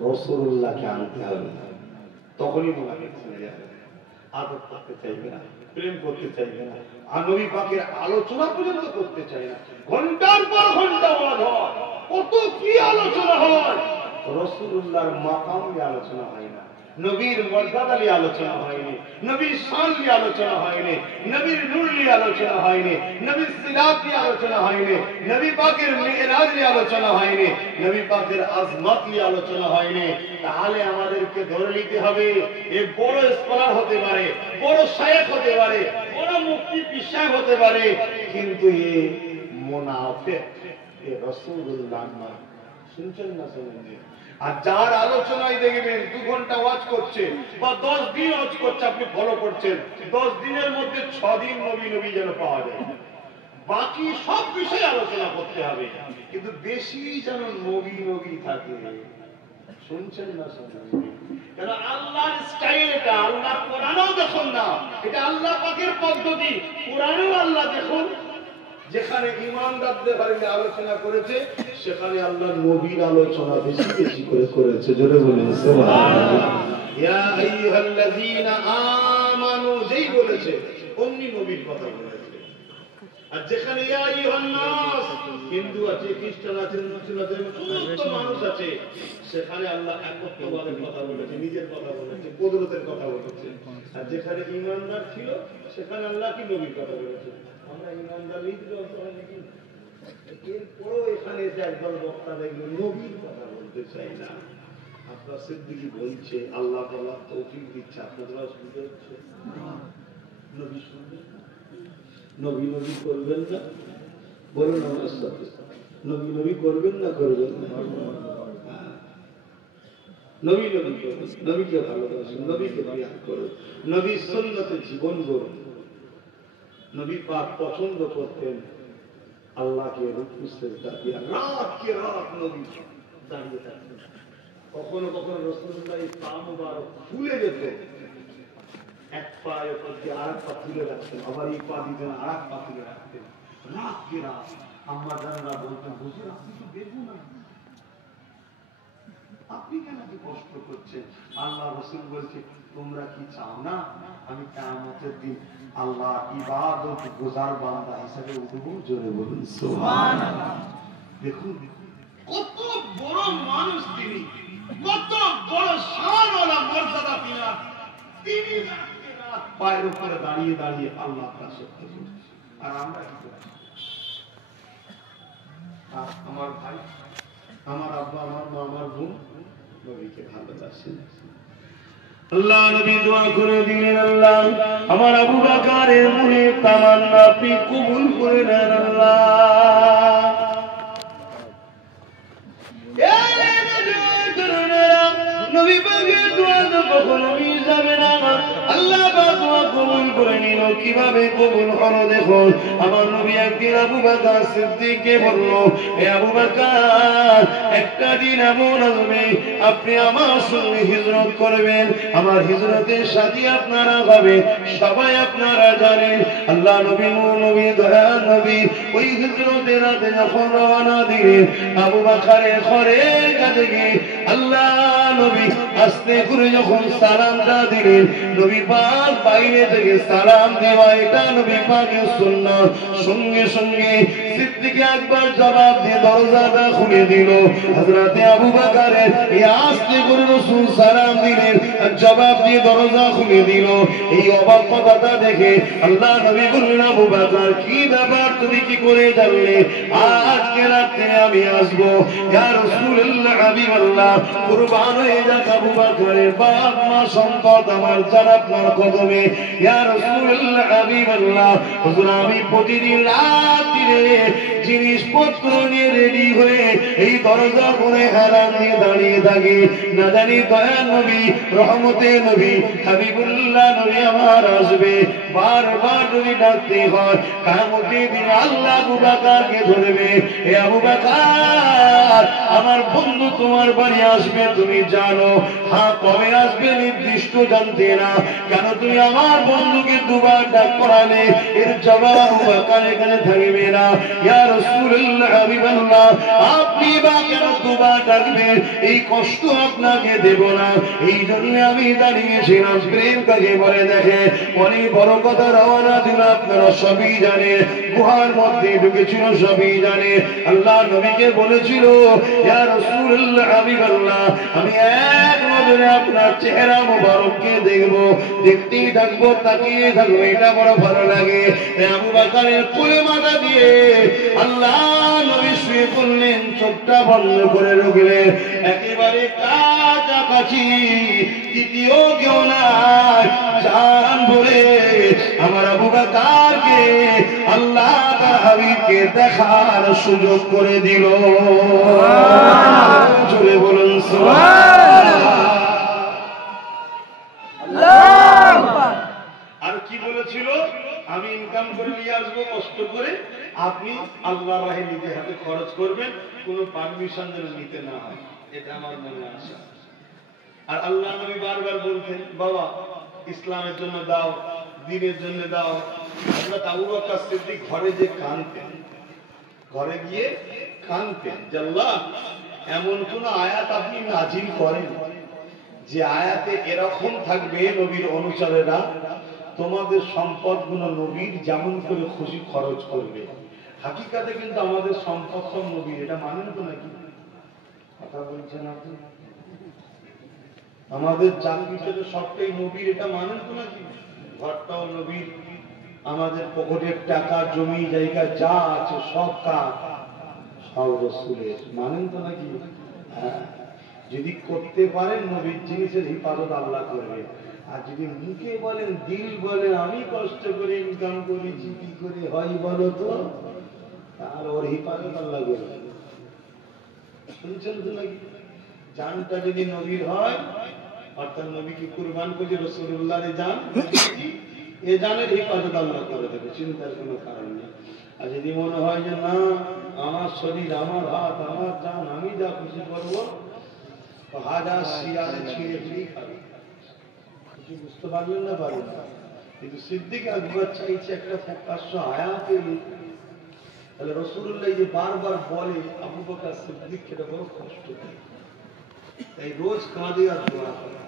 রাসূলুল্লাহকে আনতে হবে, তখনই মুনাফিক চিনে যাবে। আদর করতে চাইবে না, প্রেম করতে চাইবে না, আর নবী পাকের আলোচনা পর্যন্ত করতে চাই না। ঘন্টার পর ঘন্টা ওয়াজ হয়, কত কি আলোচনা হয়, রাসূলুল্লাহর মাকাম নিয়ে আলোচনা হয় না, নবীর মর্যাদা নিয়ে আলোচনা হয়নি, নবীর শান নিয়ে আলোচনা হয়নি, নবীর নূর নিয়ে আলোচনা হয়নি, নবীর সিরাত নিয়ে আলোচনা হয়নি, নবী পাকের মিরাজ নিয়ে আলোচনা হয়নি, নবী পাকের আজমত নিয়ে আলোচনা হয়নি। তাহলে আমাদেরকে ধরে নিতে হবে, এ বড় স্কলার হতে পারে, বড় শায়েখ হতে পারে, বড় মুফতি পীর হতে পারে, কিন্তু এ মুনাফিক, এ রাসূলুল্লাহ নয়। শুনছেন না? শুনুন। আর যার আলোচনায় দেখবেন 2 ঘন্টা ওয়াজ করছে বা 10 দিন ওয়াজ করছে, আপনি ফলো করছেন, 10 দিনের মধ্যে 6 দিন নবী নবী যেন পাওয়া যায়, বাকি সব বিষয়ে আলোচনা করতে হবে, কিন্তু বেশি যেন নবী নবী থাকে। শুনছেন না শুনছেন? কেন আল্লাহর স্টাইল এটা, আল্লাহ কোরআনেও দেখুন না, এটা আল্লাহ পাকের পদ্ধতি। কোরআনেও আল্লাহ দেখুন যেখানে ঈমানদারদের বারে আলোচনা করেছে সেখানে আল্লাহ নবীর আলোচনা বেশি বেশি করে করেছে। জোরে বলুন সুবহানাল্লাহ। ইয়া আইয়ুহাল্লাযীনা আমানু যেই বলেছে অমনি নবীর কথা বলেছে। আর যেখানে ইয়া আইয়ুহান নাস হিন্দু আছে, খ্রিস্টান আছে, মুসলিম আছে, সমস্ত মানুষ আছে, সেখানে আল্লাহ একত্ববাদের কথা বলেছে, নিজের কথা বলেছে, কুদরতের কথা বলেছে। আর যেখানে ঈমানদার ছিল সেখানে আল্লাহ কি নবীর কথা বলেছে। আমরা ঈমানদার লিখতে নাকি এরপরও এখানে যে একদল বক্তা দেখবে নবীর কথা বলতে চাই না। আপনার সিদ্দিকী বলছে আল্লাহ তাআলা তৌফিক দিচ্ছে, আপনারা শুনতে হচ্ছে নবী শুনবেন, নবী নবী করবেন না? বলুন আমার সাথে, নবী নবী করবেন না করবেন না? নবী নবী করবেন, নবীকে ভালোবাসুন, নবীকে ত্যাগ করুন, নবীর সুন্নতে জীবন গড়ুন। নবী পাক পছন্দ করতেন আল্লাহকে রুকু সিজদা দিয়ে রাতকে রাত নবী দাঁড়িয়ে থাকতেন। কখনো কখনো রাসূলুল্লাহ পা মুবারক ফুলে যেত, এক পায়ের উপর দিয়ে আরেক পা তুলে রাখতেন, আবার এই পা দিতেন আরেক পা তুলে রাখতেন। রাতকে রাত আম্মা জানরা বলতেন, হুজুর আপনি তো বেগুন না, আপনি কেন কি কষ্ট করছেন? আল্লাহ রাসূল বলছে তোমরা কি চাও না আমি কিয়ামতের দিন আল্লাহ ইবাদত গুজার বান্দা হিসেবে উঠবো? জোরে বলুন সুবহানাল্লাহ। দেখুন কত বড় মানুষ তিনি, কত বড় শানওয়ালা মর্যাদা তিনার। তিনি পায়ের উপরে দাঁড়িয়ে দাঁড়িয়ে আল্লাহর কাছে করছেন। আর আমরা কি করছি? আমার ভাই, আমার আব্বা, আমার মা, আমার বোন নবীকে ভালোবাসেন। আল্লাহ নবী দোয়া করে দিলেন, আল্লাহ আমার আবু বকরের মনের তামান্না আপনি কবুল করে নেন। আল্লাহ নবী পাকের দোয়া তো কখনো মিস যাবে না। আল্লাহ পাক দোয়া কবুল করে নিল। কিভাবে কবুল হলো দেখুন। আমার নবী একদিন আবু বকর সিদ্দিককে বলল, হে আবু বকর একটা দিন এমন আসবে আপনি আমার সঙ্গে হিজরত করবেন, আমার হিজরতের সাথী আপনারা হবে, সবাই আপনারা জানেন। আল্লাহ নবী নবী দয়ার নবী ওই হিজরতের রাতে যখন রওনা দিলেন আবু বকরের ঘরের কাছে গিয়ে আল্লাহ নবী আস্তে করে যখন সালামটা দিলেন, নবী পাক বাইরে থেকে সালাম দেওয়া এটা নবী পাকের সুন্নাত। সঙ্গে সঙ্গে সিদ্দিক আকবর জবাব দিয়ে দরজাটা খুলে দিল। হযরতে আবু বকরের এই আস্তে করে রাসূল সালাম দিলেন আর জবাব দিয়ে দরজা খুলে দিল। এই অবাক কথাটা দেখে আল্লাহ নবী বললেন, আবু বকর কি ব্যাপার, তুমি কি করে জানলে আজকে রাতে আমি আসবো? ইয়া রাসূলুল্লাহ হাবিবাল্লাহ কুরবান হয়ে যাক আবু বকরের বাপ মা সম্পদ আমার যারা আপনার কদমে। ইয়া রাসূলুল্লাহ হাবিবাল্লাহ হুজুর আমি প্রতিদিন রাতে জিনিসপত্র নিয়ে রেডি হয়ে এই দরজা করে হেলান দিয়ে দাঁড়িয়ে থাকি, না জানি দয়ার নবী রহমতে নবী হাবিবুল্লাহ নবী আমার আসবে। বারবার যদি ডাকতে হয় কিয়ামতের দিন আল্লাহ আবু বকরকে ধরবে, হে আবু বকর আমার বন্ধু তোমার বাড়ি আসবে তুমি জানো? হ্যাঁ, কবে আসবে নির্দিষ্ট জানতে না, কেন তুমি আমার বন্ধুকে দুবার ডাক করালে এর জবাব আবু বকর এখানে থাকবে না। ইয়া রাসূলুল্লাহ হাবিবাল্লাহ আপনি বা কেন দুবার ডাকবেন, এই কষ্ট আপনাকে দেব না, এই জন্য আমি দাঁড়িয়েছিলাম। প্রেম কাকে বলে দেখে, অনেক বড় কথা রওনা দিল, আপনারা সবই জানে, গুহার মধ্যে ঢুকেছিল সবই জানে। আল্লাহ নবীকে বলেছিল, ইয়া রাসূলুল্লাহ হাবিবাল্লাহ আমি এক নজরে আপনার চেহারা মুবারককে দেখব, দেখতেই থাকবো, তাকিয়ে থাকবো, এটা বড় ভালো লাগে। আবু বকরের কোলে মাথা দিয়ে আল্লাহ নবী শুয়ে পড়লেন, চোখটা বন্ধ করে রাখলেন। একেবারে কাছাকাছি দ্বিতীয় কেউ নাই, জান বলে আমার আবু বকরকে আল্লাহ তার হাবিবকে দেখার সুযোগ করে দিল। জোরে বলুন সুবহানাল্লাহ। আর কি বলেছিল, আমি ইনকাম করে নিয়ে আসবো কষ্ট করে, করবেন, কোনো পারমিশন যেন নিতে না হয়, এটা আমার মনে আসে। আর আল্লাহ নবী বারবার বলতেন, বাবা ইসলামের জন্য দাও, দ্বীনের জন্য দাও। হযরত আবু বকর সিদ্দিক ঘরে যে কাঁদতেন, ঘরে গিয়ে কাঁদতেন যে আল্লাহ এমন কোন আয়াত আপনি নাজিল করেন যে আয়াতে এরকম থাকবে নবীর অনুসারীরা তোমাদের সম্পদগুলো নবীর যেমন করে খুশি খরচ করবে। হাকিকাতে কিন্তু আমাদের সম্পদ সব নবীর, এটা মানেন তো নাকি? কথা বলছেন আপনি? আমাদের চাকরিটা তো সবটাই নবীর, এটা মানেন তো নাকি? ঘরটাও নবীর, আমাদের পকেটের টাকা জমি জায়গা যা আছে সব কার? সব রাসূলের, মানেন তো নাকি? হ্যাঁ, যদি করতে পারেন নবীর জিনিসের হিফাজত আল্লাহ করবে। আর যদি মুখে বলেন, দিল বলেন আমি কষ্ট করে ইনকাম করেছি, কি করে হয় বলো তো, আর ওর হিফাজত আল্লাহ করবে। শুনছেন তো নাকি? জানটা যদি নবীর হয়, অর্থাৎ নবীকে কুরবান করে রাসূলুল্লাহর জান, এই জানের হিফাজত আল্লাহ করে দেবে, চিন্তার কোনো কারণ নেই। আর যদি মনে হয় যে না আমার শরীর, আমার হাত, আমার জান, আমি যা খুশি করবো, তো হাজার শিয়াল ছিঁড়ে ফিরে খাবে। কিছু বুঝতে পারলেন না? পারলেন না। কিন্তু সিদ্দিক আকবর চাইছে একটা প্রকাশ্য আয়াতে, তাহলে রাসূলুল্লাহ যে বারবার বলে আবু বকর সিদ্দিক, এটা বড় কষ্ট দেয়, তাই রোজ কাঁদে আর দোয়া করে।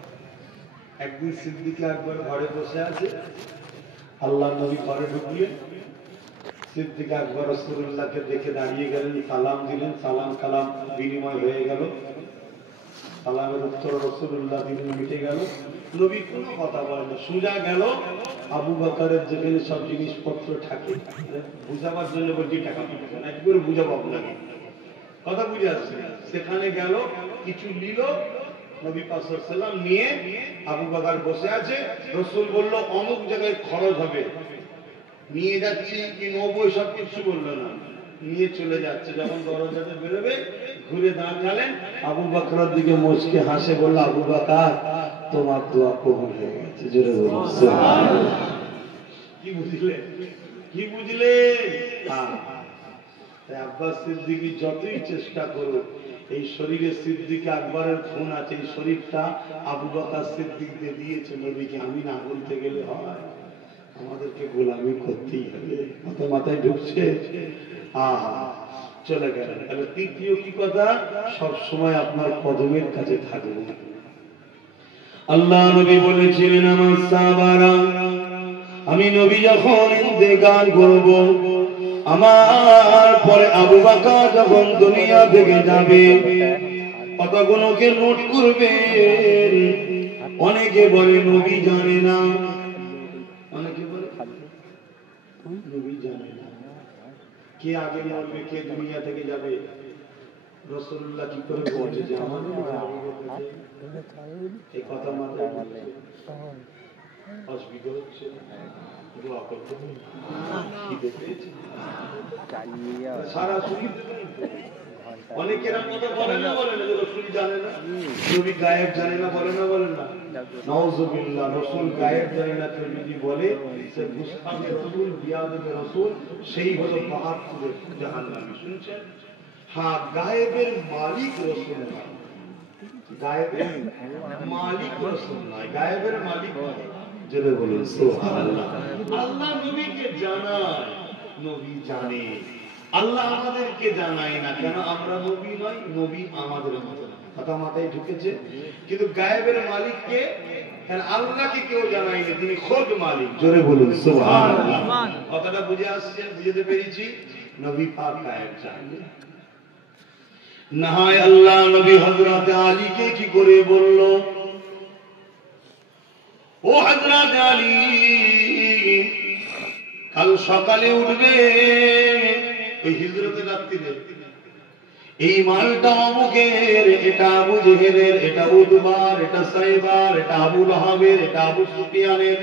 একদিন সিদ্দিক আকবর ঘরে বসে আছে, আল্লাহ নবী ঘরে ঢুকলেন, সিদ্দিক আকবর রাসূলুল্লাহকে দেখে দাঁড়িয়ে গেলেন, সালাম দিলেন, সালাম কালাম বিনিময় হয়ে গেল, সালামের উত্তর রাসূলুল্লাহ দিলেন, মিটে গেল। নবী কোনো কথা বলেন না, সোজা গেল আবু বকরের যেখানে সব জিনিসপত্র থাকে, বুঝাবার জন্য বলছি টাকা পাঠাবেন, না কি করে বুঝাবো আপনাকে, কথা বুঝে আসছে। সেখানে গেল, কিছু নিল, নবী পাক সাল্লাল্লাহু আলাইহি ওয়াসাল্লাম নিয়ে আবু বকর বসে আছে। রাসূল বলল অমুক জায়গায় খরচ হবে, নিয়ে যাচ্ছি কি নবই, সব কিছু বললো না, নিয়ে চলে যাচ্ছে। যখন দরজাতে বেরোবে ঘুরে দাঁড়ালেন, আবু বকরের দিকে মুচকে হাসে বলল, আবু বকর তোমার দোয়া কবুল হয়ে গেছে। জোরে বলুন সুবহানাল্লাহ। কি বুঝলে? কি বুঝলে? তাই আব্বাস সিদ্দিকী যতই চেষ্টা করুক, এই শরীরে সিদ্দিক আকবরের খুন আছে, এই শরীরটা আবু বকর সিদ্দিক দিয়ে দিয়েছে নবীকে, আমি না বলতে গেলে হয়, আমাদেরকে গোলামি করতেই হবে। মাথা মাথায় ঢুকছে? আহা, চলে গেল। তাহলে তৃতীয় কি কথা? সব সময় আপনার কদমের কাছে থাকবে। আল্লাহ নবী বলেছিলেন, আমার সাহাবারা, আমি নবী যখন ইন্তেকাল করব, আমার পরে আবু বকর যখন দুনিয়া থেকে যাবে, কথাগুলোকে নোট করবেন। অনেকে বলে নবী জানে না, অনেকে বলে নবী জানে না কে আগে মরবে, কে দুনিয়া থেকে যাবে। রাসূলুল্লাহ কি করে বলছে যে আমাদের এই কথা মাথায় অসুবিধা হচ্ছে, দোয়া করতে সারা শরীর। অনেকেরা কথা বলে না, বলে না যে রাসূল জানে না, নবী গায়েব জানে না, বলে না, বলে না। নাউযুবিল্লাহ, রাসূল গায়েব জানে না কেউ যদি বলে, সে মুস্তাফি রাসূল, বিয়াদবে রাসূল, সেই হলো ৭২ জাহান্নামী। শুনছেন? হ্যাঁ, গায়েবের মালিক রাসূল নয়, গায়েবের মালিক রাসূল নয়, গায়েবের মালিক নয়। জোরে বলুন সুবহানাল্লাহ। আল্লাহ নবীকে জানায়, নবী জানে। আল্লাহ আমাদেরকে জানায় না, কেন? আমরা নবী নই, নবী আমাদের মতো। কথা মাথায় ঢুকেছে? কিন্তু গায়েবের মালিককে, আল্লাহকে কেউ জানায় না, তিনি খোদ মালিক। জোরে বলুন সুবহানাল্লাহ। কথাটা বুঝে আসছে? বুঝতে পেরেছি? নবী পাক গায়েব জানে না। হয় আল্লাহ নবী হযরত আলীকে কি করে বলল, ও হযরত আলী, কাল সকালে উঠবে, এই হিজরতের রাত্রিতে, এই মালটা অমুকের, এটা আবু জেহেলের, এটা উতবার, এটা সাইবার, এটা আবু লাহাবের, এটা আবু সুফিয়ানের।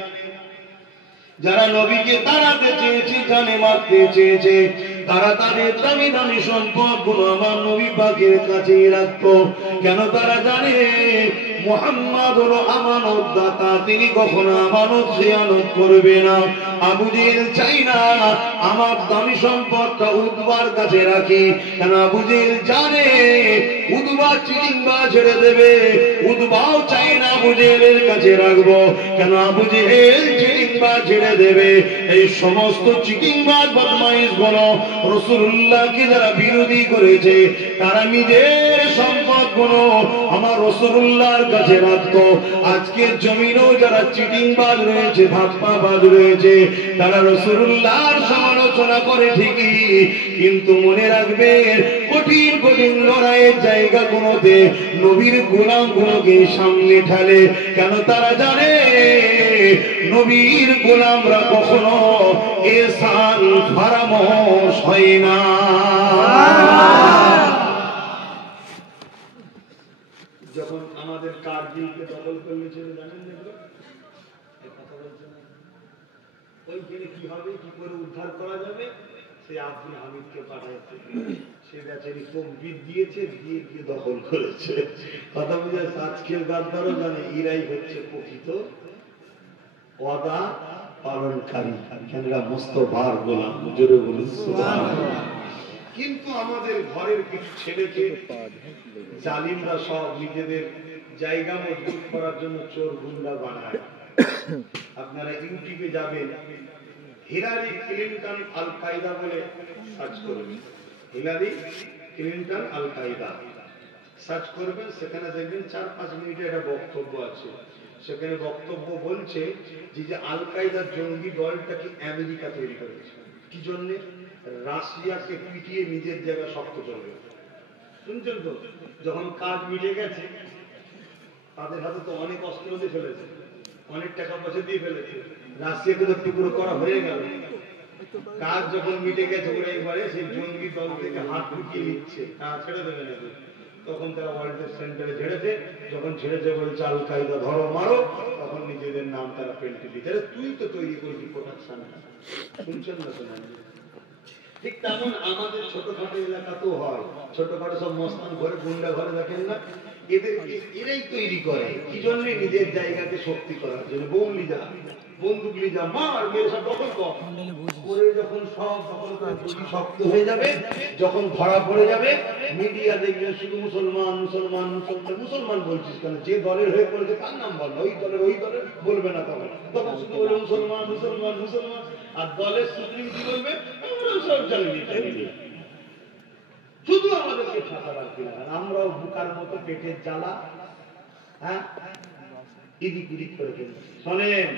যারা নবীকে তাড়াতে চেয়েছে, জানে মারতে চেয়েছে, তারা তাদের দামি দামি সম্পদ গুলো আমার নবী পাকের কাছেই রাখতো। কেন? তারা জানে মুহাম্মদ হলো আমানত দাতা, তিনি কখনো আমানত খেয়ানত করবে না। আবু জেহেল চাই না আমার দামি সম্পদটা উতবার কাছে রাখি, কেন আবু জেহেল জানে উতবা চিটিংবা ছেড়ে দেবে। উতবাও চাই না আবু জেহেলের কাছে রাখবো, কেন আবু জেহেল চিটিংবা ছেড়ে দেবে। এই সমস্ত চিটিংবাজ বদমাইশ গুলো রাসূলুল্লাহকে যারা বিরোধী করেছে, তারা নিজের সম্পদ গুলো আমার রাসূলুল্লাহর কাছে রাখতো। আজকে জমিনেও যারা চিটিংবাজ রয়েছে, ধাপ্পাবাজ রয়েছে, তারা রাসূলুল্লাহর সমালোচনা করে ঠিকই, কিন্তু মনে রাখবেন কঠিন কঠিন লড়াইয়ের জায়গাগুলোতে নবীর গোলামগুলোকে সামনে ঠেলে। কেন? তারা জানে নবীর গোলামরা কখনো এহসান ফারামোশ হয় না। যখন আমাদের কারগিলকে দখল করলে ছেড়ে জানেন কথা বলছেন, ওইখানে কি হবে, কি করে উদ্ধার করা যাবে, সে আব্দুল হামিদকে পাঠাইছে। সে বেচারি তকবীর দিয়েছে, দিয়ে গিয়ে দখল করেছে। কথা বুঝে আজকের গাদ্দারও জানে এরাই হচ্ছে প্রকৃত ওয়াদা পালনকারী, এরা মুস্তফার গোলাম। জোরে বলুন সুবহানাল্লাহ। কিন্তু আমাদের ঘরের কিছু ছেলেকে জালিমরা সব নিজেদের জায়গা মজবুত করার জন্য চোর গুন্ডা বানায়। আপনারা ইউটিউবে যাবেন, হিলারি ক্লিনটন আল কায়দা বলে সার্চ করবেন, হিলারি ক্লিনটন আল কায়দা সার্চ করবেন, সেখানে দেখবেন 4-5 মিনিটের একটা বক্তব্য আছে। সেখানে বক্তব্য বলছে যে আল কায়দার জঙ্গি দলটাকে আমেরিকা তৈরি করেছে কি জন্য? রাশিয়াকে পিটিয়ে নিজের জায়গা শক্ত করবে। শুনছেন তো? যখন কাজ মিটে গেছে, তাদের হাতে তো অনেক অস্ত্র দিয়ে ফেলেছে, অনেক টাকা পয়সা দিয়ে ফেলেছে, রাশিয়াকে তো টুকরো করা হয়ে গেল। কাজ যখন মিটে গেছে, ওরা এবারে সেই জঙ্গি দল থেকে হাত ঢুকিয়ে নিচ্ছে, ছেড়ে দেবে না। তখন তারা ওয়ার্ল্ড ট্রেড সেন্টারে ছেড়েছে, যখন ছেড়েছে বলছে আল কায়দা ধরো মারো, তখন নিজেদের নাম তারা পেল্টে দিচ্ছে। তুই তো তৈরি করবি প্রোটেকশন। শুনছেন না? শোনেন? ঠিক তেমন আমাদের ছোটখাটো এলাকাতেও হয়। ছোটখাটো সব মস্তান ঘরে, গুন্ডা ঘরে দেখেন না, এদেরকে এরাই তৈরি করে কি জন্য? নিজের জায়গাকে শক্তি করার জন্য। বৌলি যা, বন্দুক নিয়ে যা, মার, মেরে সব দখল কর করে, যখন সব দখল করে শক্ত হয়ে যাবে, যখন ধরা পড়ে যাবে, মিডিয়া দেখবেন শুধু মুসলমান মুসলমান মুসলমান মুসলমান বলছিস কেন? যে দলের হয়ে পড়েছে তার নাম বল, ওই দলের বলবে না, তখন শুধু বলে মুসলমান মুসলমান মুসলমান। আর দলের সুপ্রিম কি বলবে? সব জানি, শুধু আমাদেরকে ফাঁকা রাখবে না। আমরাও বুকার মতো পেটের জ্বালা ইদিক ইদিক করে ফেলছি। শোনেন,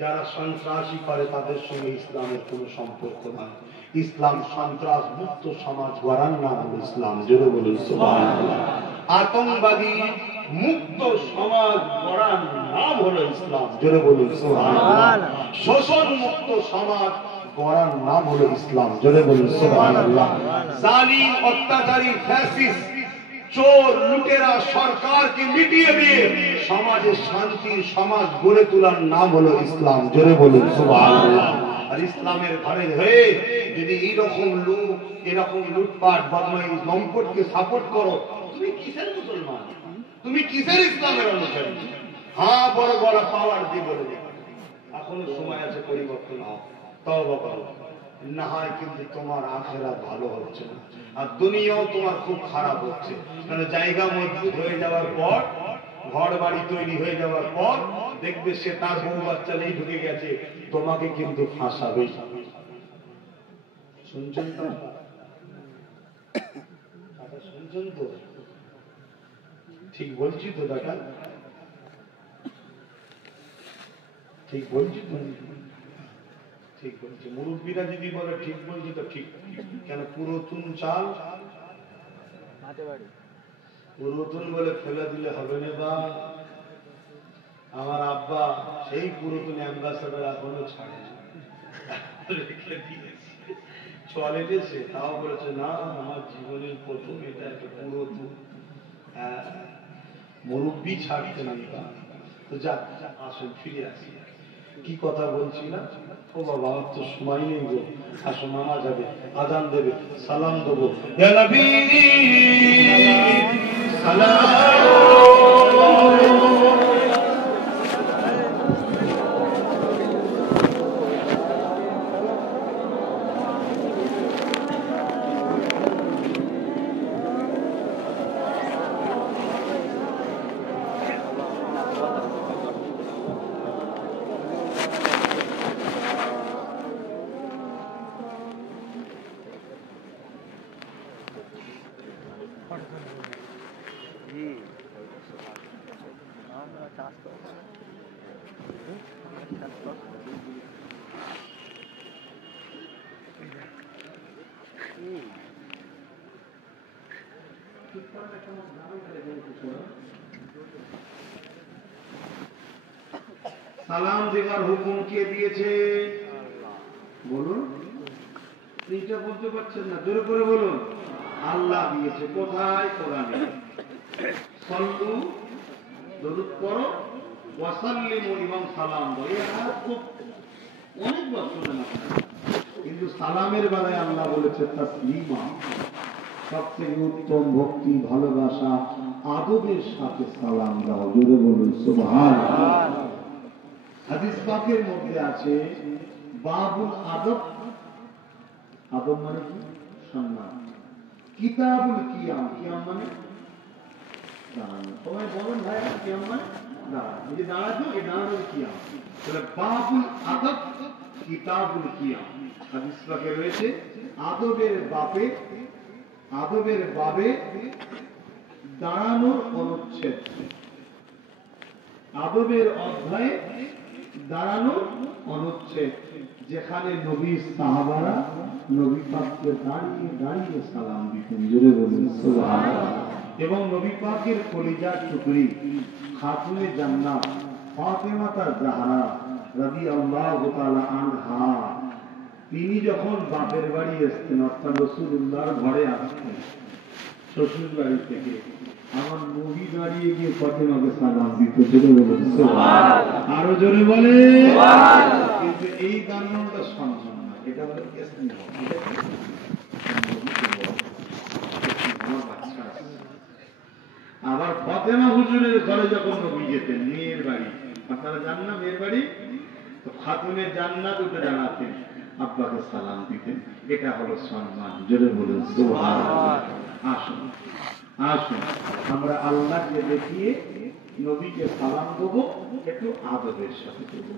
যারা সন্ত্রাসী করে তাদের সঙ্গে ইসলামের কোনো সম্পর্ক নাই। ইসলাম সন্ত্রাস মুক্ত সমাজ গড়ার নাম হল ইসলাম। জোরে বলুন সুবহানাল্লাহ। আতঙ্কবাদী মুক্ত সমাজ গড়ার নাম হলো ইসলাম। জোরে বলুন সুবহানাল্লাহ। শোষণ মুক্ত সমাজ গড়ার নাম হলো ইসলাম। জোরে বলুন সুবহানাল্লাহ। জালিম, অত্যাচারী, ফ্যাসিস্ট, চোর, লুটেরা সরকারকে মিটিয়ে দিয়ে সমাজে শান্তির সমাজ গড়ে তোলার নাম হলো ইসলাম। জোরে বলুন সুবহানাল্লাহ। আর ইসলামের ঘরে হয়ে যদি এইরকম লোক, এরকম লুটপাট, বদমাইশ, লম্পটকে সাপোর্ট করো, তুমি কিসের মুসলমান? তুমি কিসের ইসলামের অনুসারী? হ্যাঁ, বড় বড় পাওয়ার দিয়ে বলে দেবে। এখনো সময় আছে, পরিবর্তন হোক, তওবা করো। না হয় কিন্তু তোমার আখিরাত ভালো হচ্ছে না, আর দুনিয়াও তোমার খুব খারাপ হচ্ছে। কারণ জায়গা মজবুত হয়ে যাওয়ার পর, ঘর বাড়ি তৈরি হয়ে যাওয়ার পর দেখবে সে তার বউ বাচ্চা নিয়ে ঢুকে গেছে, তোমাকে কিন্তু ফাঁসাবে। শুনছেন তো? শুনছেন তো? ঠিক বলছি তো দাদা? ঠিক বলছি তো? ঠিক বলছি। মুরব্বীরা যদি বলে ঠিক বলছি তো ঠিক। কেন? পুরাতন চাল পুরাতন বলে ফেলে দিলে হবে না। বা আমার আব্বা সেই পুরাতন অ্যাম্বাসাডার এখনো ছাড়ে চলে গেছে, তাও বলেছে না আমার জীবনের প্রথম এটা একটা পুরাতন। মুরব্বী ছাড়তে নেই। তো যাক, আসুন ফিরে আসি। কি কথা বলছিলাম? ও বাবা, আমার তো সময় নেই গো। আসো, নামাজ যাবে, আজান দেবে, সালাম দেবো। ইয়া নবী সালাম। সালাম দেওয়ার হুকুম কে দিয়েছে বলুন? এইটা বলতে পারছেন না, জোরে করে বলুন। আল্লাহ দিয়েছে। কোথায়? কোরআনে। সাল্লু, দরুদ পড়ো, ওয়া সাল্লিমু, এবং সালাম দাও। এই আয়াত খুব অনেকবার শুনেন আপনারা, কিন্তু সালামের বেলায় আল্লাহ বলেছে তাসলিমা, সবচেয়ে উত্তম ভক্তি, ভালোবাসা, আদবের সাথে সালাম দাও। জোরে বলুন সুবহানাল্লাহ। হাদিস পাকের মধ্যে আছে বাবুল আদব। আদব মানে কি? সম্মান। কিতাবুল কিয়াম, কিয়াম মানে দাঁড়ানো। সবাই বলেন ভাই, কিয়াম মানে দাঁড়ানো। এই যে দাঁড়ানো, এই দাঁড়ানোর কিয়াম। তাহলে বাবুল আদব, কিতাবুল কিয়াম। হাদিস পাকে রয়েছে আদবের বাবে দাঁড়ানোর অনুচ্ছেদ, আদবের অধ্যায়ে দাঁড়ানোর অনুচ্ছেদ, যেখানে নবী সাহাবারা নবী পাককে দাঁড়িয়ে দাঁড়িয়ে সালাম দিতেন। জোরে বলুন সুবহানাল্লাহ। এবং নবী পাকের কলিজার টুকরি খাতুনে জান্নাত ফাতেমা জাহরা রাদিয়াল্লাহু তাআলা আনহা, তিনি যখন বাপের বাড়ি আসতেন, অর্থাৎ রাসূলুল্লাহর ঘরে আসতেন শ্বশুর বাড়ি থেকে, আমার নবী দাঁড়িয়ে গিয়ে ফাতেমাকে সালাম দিত। জোরে বলুন সুবহানাল্লাহ। আরো জোরে বলে সুবহানাল্লাহ। কিন্তু এই দাঁড়ানোটা সম্মান না, এটা হলো স্নেহ। আবার ফাতেমা হুজুরের ঘরে যখন নবী যেতেন, মেয়ের বাড়ি, আপনারা জানেন না মেয়ের বাড়ি, তো খাতুনে জান্নাত উঠে দাঁড়াতেন, আব্বাকে সালাম দিতেন। এটা হলো সম্মান। জোরে বলুন সুবহানাল্লাহ। আসুন আসুন আমরা আল্লাহকে দেখিয়ে নবীকে সালাম দেবো, একটু আদবের সাথে দেব।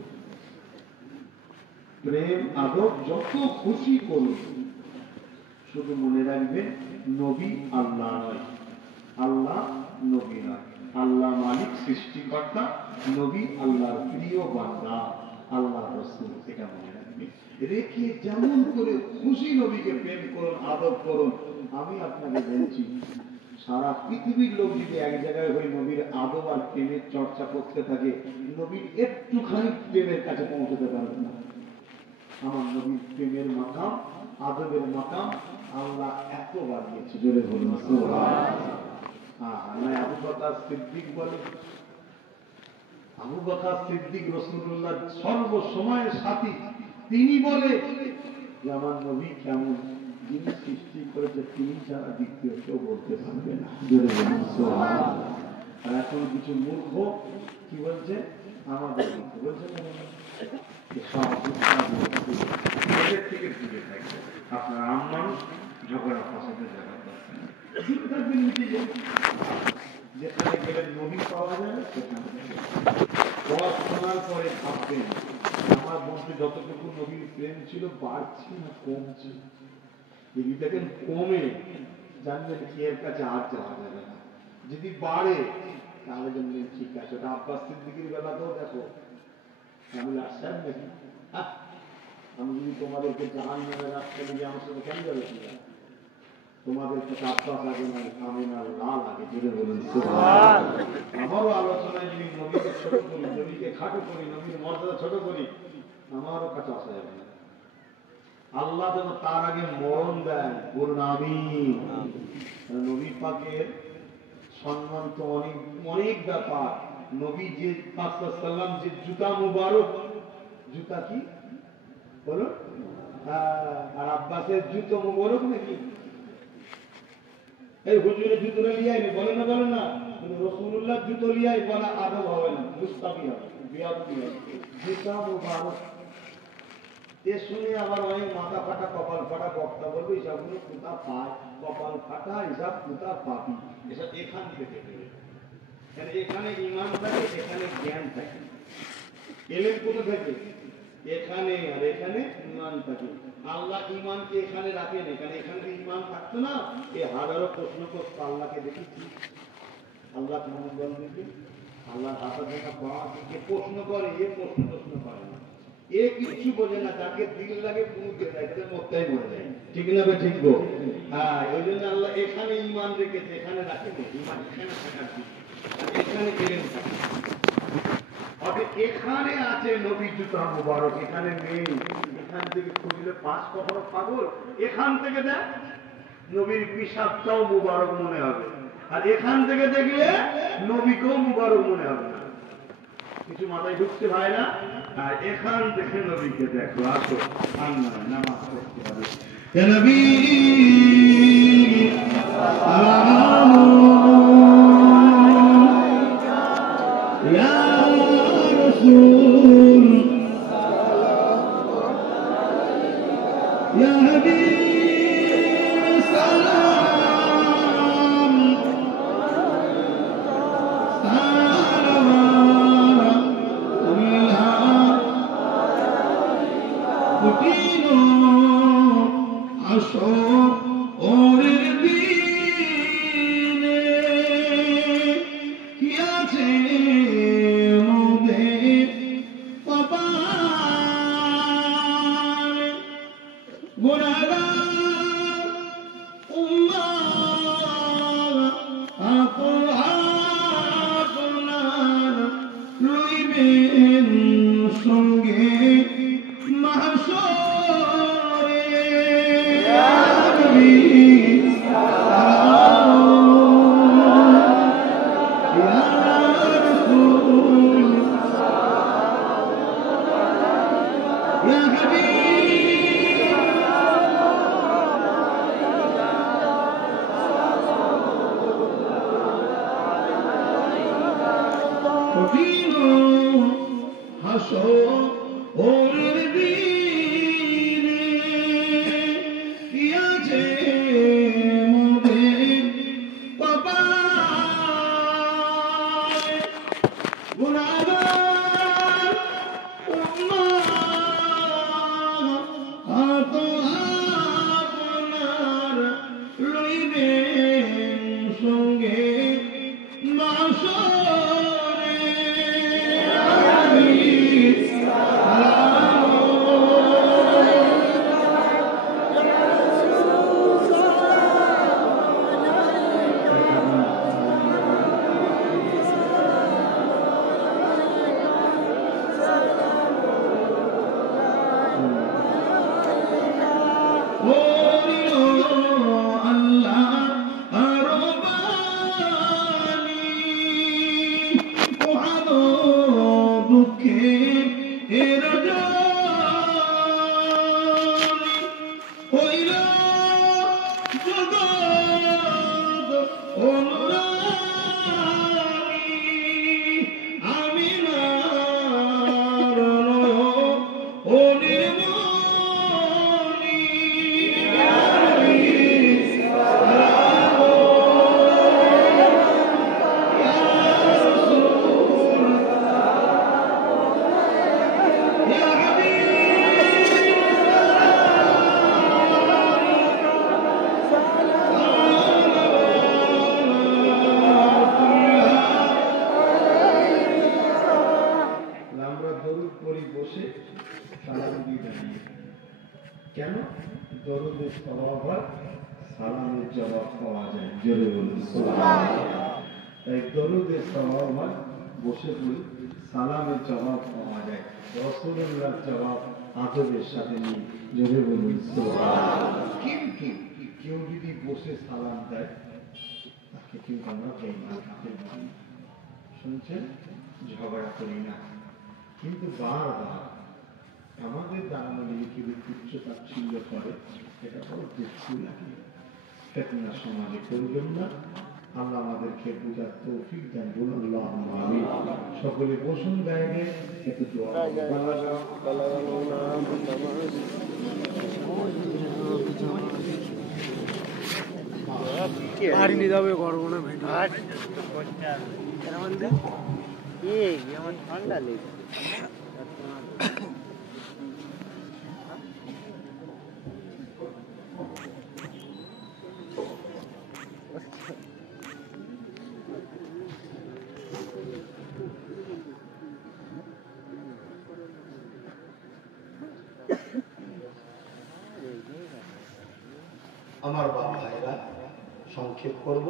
প্রেম আদব যত খুশি করুন, শুধু মনে রাখবেন নবী আল্লাহ নয়, আল্লাহ নবী নয়। আল্লাহ মালিক, সৃষ্টিকর্তা, নবী আল্লাহর প্রিয় বান্দা, আল্লাহ রাসূল। এটা মনে রাখবেন। রেখে যেমন করে খুশি নবীকে প্রেম করুন, আদব করুন। আমি আপনাকে বলছি, সারা পৃথিবীর লোক যদি এক জায়গায় হয়ে নবীর আদব আর প্রেমের চর্চা করতে থাকে, নবীর একটুখানি প্রেমের কাছে পৌঁছতে পারবে না। আমার নবীর প্রেমের মাকাম, আদবের মাকাম আল্লাহ এত বাড়িয়েছে। জোরে বলুন সুবহানাল্লাহ। আবু বকর সিদ্দিক বলে, আবু বকর সিদ্দিক রাসূলুল্লাহর সর্বসময়ের সাথী, তিনি বলে যে আমার নবী কেমন, যিনি সৃষ্টি করেছে তিনি ছাড়া দ্বিতীয় কেউ বলতে পারবে না। জোরে বলুন সুবহানাল্লাহ। আর এখন কিছু মূর্খ কি বলছে, আমাদের বলছে থেকে দূরে থাকবে। আপনার আম্মান ঝগড়া ফসাদের জায়গা পাচ্ছেন, যেখানে গেলে নবী পাওয়া যায় সেখানে পড়াশোনার পরে ভাববেন আমার মধ্যে যতটুকু নবীর প্রেম ছিল বাড়ছে না কমছে। যদি দেখেন কমে, জানবেন এর কাছে আর যাওয়া যাবে না। যদি বাড়ে তাহলে জানবেন ঠিক আছে। ওটা আব্বাস সিদ্দিকের বেলাতেও দেখো, আমি আসছেন নাকি, আমি যদি তোমাদেরকে জাহান্নামের রাস্তা নিয়ে আমার সাথে কেন যাবে, তোমাদের কাছে আব্বাস আগে না, আমিনা লাল আগে। জুড়ে বলুন সুবহানাল্লাহ। আমারও আলোচনায় যদি নবীকে ছোট করি, নবীকে খাটো করি, নবীর মর্যাদা ছোট করি, আমারও কাছে আসা যাবে না। আল্লাহ যেন তার আগে মরণ দেয়, বলুন আমিন। নবী পাকের সম্মান তো অনেক অনেক ব্যাপার। নবী যে সাল্লাম যে জুতা মুবারক, জুতা কি বলুন, আর আব্বাসের জুতো মুবারক নাকি, এই হুজুরের জুতো লিয়াই বলেন না, বলেন না, কিন্তু রাসূলুল্লাহ জুতো লিয়াই বলা আদব হবে না, মুস্তাবি হবে, বিয়াদবি হবে। জুতা মুবারক এ শুনে আবার অনেক মাথা ফাটা কপাল ফাটা বক্তা বলবে এসবগুলো কোথা পায়, কপাল ফাটা এসব কোথা পাবি, এসব এখান থেকে দেবে। এখানে ইমান থাকে, এখানে জ্ঞান থাকে। এলেন কোথা থেকে? এখানে, আর এখানে ইমান থাকে। আল্লাহ ইমানকে এখানে রাখেন, এখানে এখানে ইমান থাকতো না, এই হাজারো প্রশ্ন করতো আল্লাহকে দেখেছি। আল্লাহ কেমন বল দেখি, আল্লাহ হাতের জন্য বাবাকে প্রশ্ন করে, এ প্রশ্ন করে না, এ কিছু বোঝে না, যাকে দিল লাগে পুরুকে দেয়, তাদের মরতেই মরে যায়। ঠিক না বে ঠিক গো? হ্যাঁ, ওই জন্য আল্লাহ এখানে ইমান রেখেছে, এখানে রাখেনি ইমান, এখানে থাকার জন্য, এখানে কেড়ে নিতে। এখানে আছে নবী জুতা মুবারক, এখানে নেই। এখান থেকে খুঁজলে 5 কখনো পাগল, এখান থেকে দেখ নবীর পিসাবটাও মুবারক মনে হবে, আর এখান থেকে দেখলে নবীকেও মুবারক মনে হবে না। কিছু মাথায় ঢুকছে ভাই না? আর এখান থেকে নবীকে দেখো, আসো আল্লাহ নামাজ পড়তে হবে। ইয়া নবী ইয়া রাসূল ইয়া হাবিব সালাম ঝগড়া করি না, কিন্তু বারবার আমাদের দাঁড়ানো লিখিত তুচ্ছ তাচ্ছিল্য করে, এটা বড় দুঃখ লাগে। ফিতনা সমাজে করবেন না। আল্লাহ আমাদেরকে বুঝার তৌফিক দেন, বলুন আল্লাহুম্মা আমিন। সকলে বসুন, গায়ে একটু দোয়া বাড়ি নিয়ে যাবে করবো না ভিডিও। আমার ঠান্ডা লেগে আমার বাবা ভাইরা, সংক্ষেপ করব।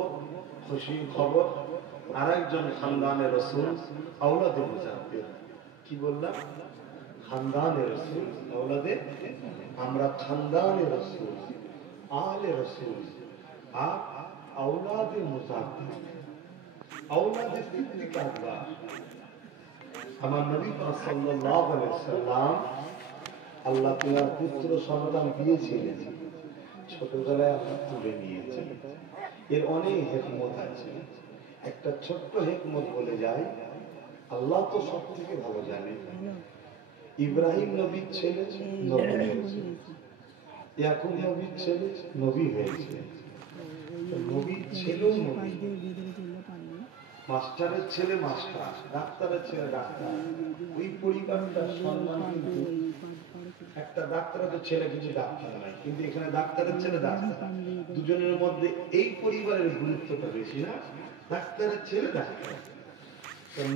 খুশি খবর, আরেকজন খানদানের রাসূল আওলাদে মুজাদ্দিদ। কি বললাম? খানদানের রাসূল আওলাদে, আমরা খানদানের রাসূল, আলে রাসূল আর আওলাদে মুজাদ্দিদ, আওলাদে সিদ্দিক আকবর। আমার নবী পাক সাল্লাল্লাহু আলাইহি ওয়াসাল্লাম আল্লাহ তাআলার পুত্র সন্তান দিয়েছিলেন, ছোটবেলায় আল্লাহ তুলে নিয়েছেন। এর অনেক হিকমত আছে। একটা ছোট্ট হিকমত বলে যায়, আল্লাহ তো সব থেকে ভালো জানে। ইব্রাহিম নবীর ছেলে নবী হয়েছে, ইয়াকুব নবীর ছেলে নবী হয়েছে, নবীর ছেলেও নবী, মাস্টারের ছেলে মাস্টার, ডাক্তারের ছেলে ডাক্তার। ওই পরিবারটার সম্মান কিন্তু একটা ডাক্তারের ছেলে কিছু ডাক্তার নাই, কিন্তু এখানে ডাক্তারের ছেলে ডাক্তার। দুজনের মধ্যে এই পরিবারের গুরুত্বটা বেশি না, ডাক্তারের ছেলে ডাক্তার।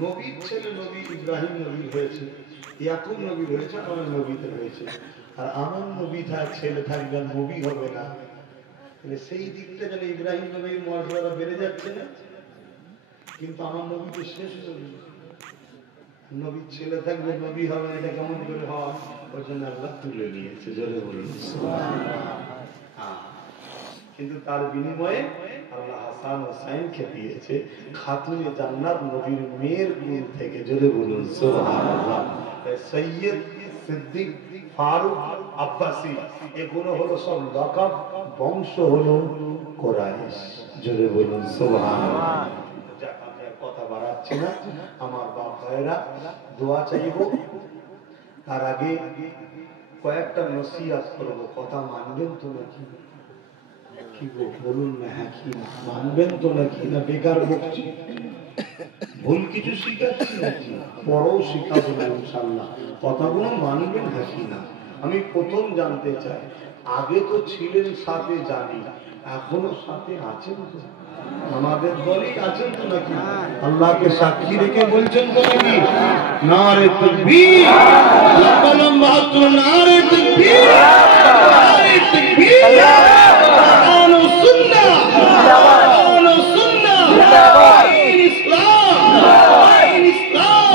নবীর ছেলে নবী ইব্রাহিম নবী হয়েছে, ইয়াকুব নবী হয়েছে, আমার নবীতে হয়েছে। আর আমার নবী ছেলে থাকবে নবী হবে না, সেই দিকটা যেন ইব্রাহিম নবীর মর্যাদা বেড়ে যাচ্ছে না, কিন্তু আমার নবী তো শেষ হয়ে গেল। নবীর ছেলে থাকবে নবী হবে না, এটা কেমন করে হয়? ওই জন্য আল্লাহ তুলে নিয়েছে, জোরে বলুন সুবহানাল্লাহ। কিন্তু তার বিনিময়ে আল্লাহ হাসান হোসাইনকে দিয়েছে খাতুনে জান্নাত নবীর মেয়ের কুল থেকে, জোরে বলুন সুবহানাল্লাহ। সৈয়দ, সিদ্দিক, ফারুক, আব্বাসী, এগুলো হলো সব লকাব, বংশ হলো কুরাইশ, জোরে বলুন সুবহানাল্লাহ। কথা বাড়াচ্ছি না, আমার বাপ ভাইরা, দোয়া চাইব। তার আগে কয়েকটা নসিহত করবো, কথা মানবেন তো নাকি? কি বলুন না, হ্যাঁ কি মানবেন তো নাকি? না বেকার বকছি? ভুল কিছু শিখাচ্ছি নাকি? পরও শিখাবো না ইনশাল্লাহ। কথাগুলো মানবেন নাকি না? আমি প্রথম জানতে চাই, আগে তো ছিলেন সাথে জানি, এখনো সাথে আছেন তো? আমাদের দলই আছেন তো নাকি? আল্লাহকে সাক্ষী রেখে বলছেন তো নাকি? নারে তাকবীর, লম্বা লম্বা হাত তুলে নারে তাকবীর, নারে তাকবীর। কোরআন ও সুন্নাহ, কোরআন ও সুন্নাহ, আইন ইসলাম, আইন ইসলাম।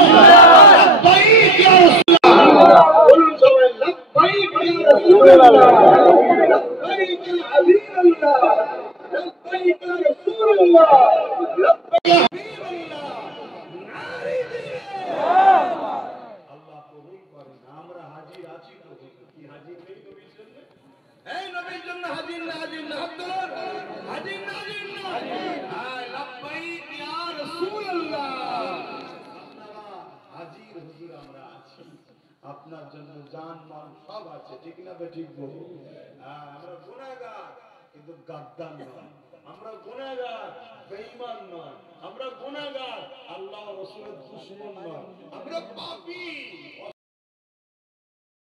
লব্বাইক ইয়া রাসূলুল্লাহ, বলুন সবাই লব্বাইক ইয়া রাসূলুল্লাহ, লব্বাইক ইয়া হাবিবাল্লাহ, লব্বাইক ইয়া রাসূলুল্লাহ, লব্বাইক ইয়া হাবিবাল্লাহ। নারে তাকবীর। আল্লাহ কবুল করেন। আমরা হাজির আছি তো, কি হাজির নেই নবীর জন্য? এই নবীর জন্য হাজির না, হাজির না, হাত তোলেন। হাজির না, হাজির না, হ্যাঁ, লব্বাইক ইয়া রাসূলুল্লাহ। আপনারা হাজির হুজুর, আমরা আছি আপনার জন্য, জান মাল সব আছে, ঠিক না বে ঠিক বলবো? হ্যাঁ, আমরা গুনাহগার কিন্তু গাদ্দার নয়, আমরা গুনাহগার বেঈমান নয়, আমরা গুনাহগার আল্লাহ রাসূলের দুশমন নয়, আমরা পাপী।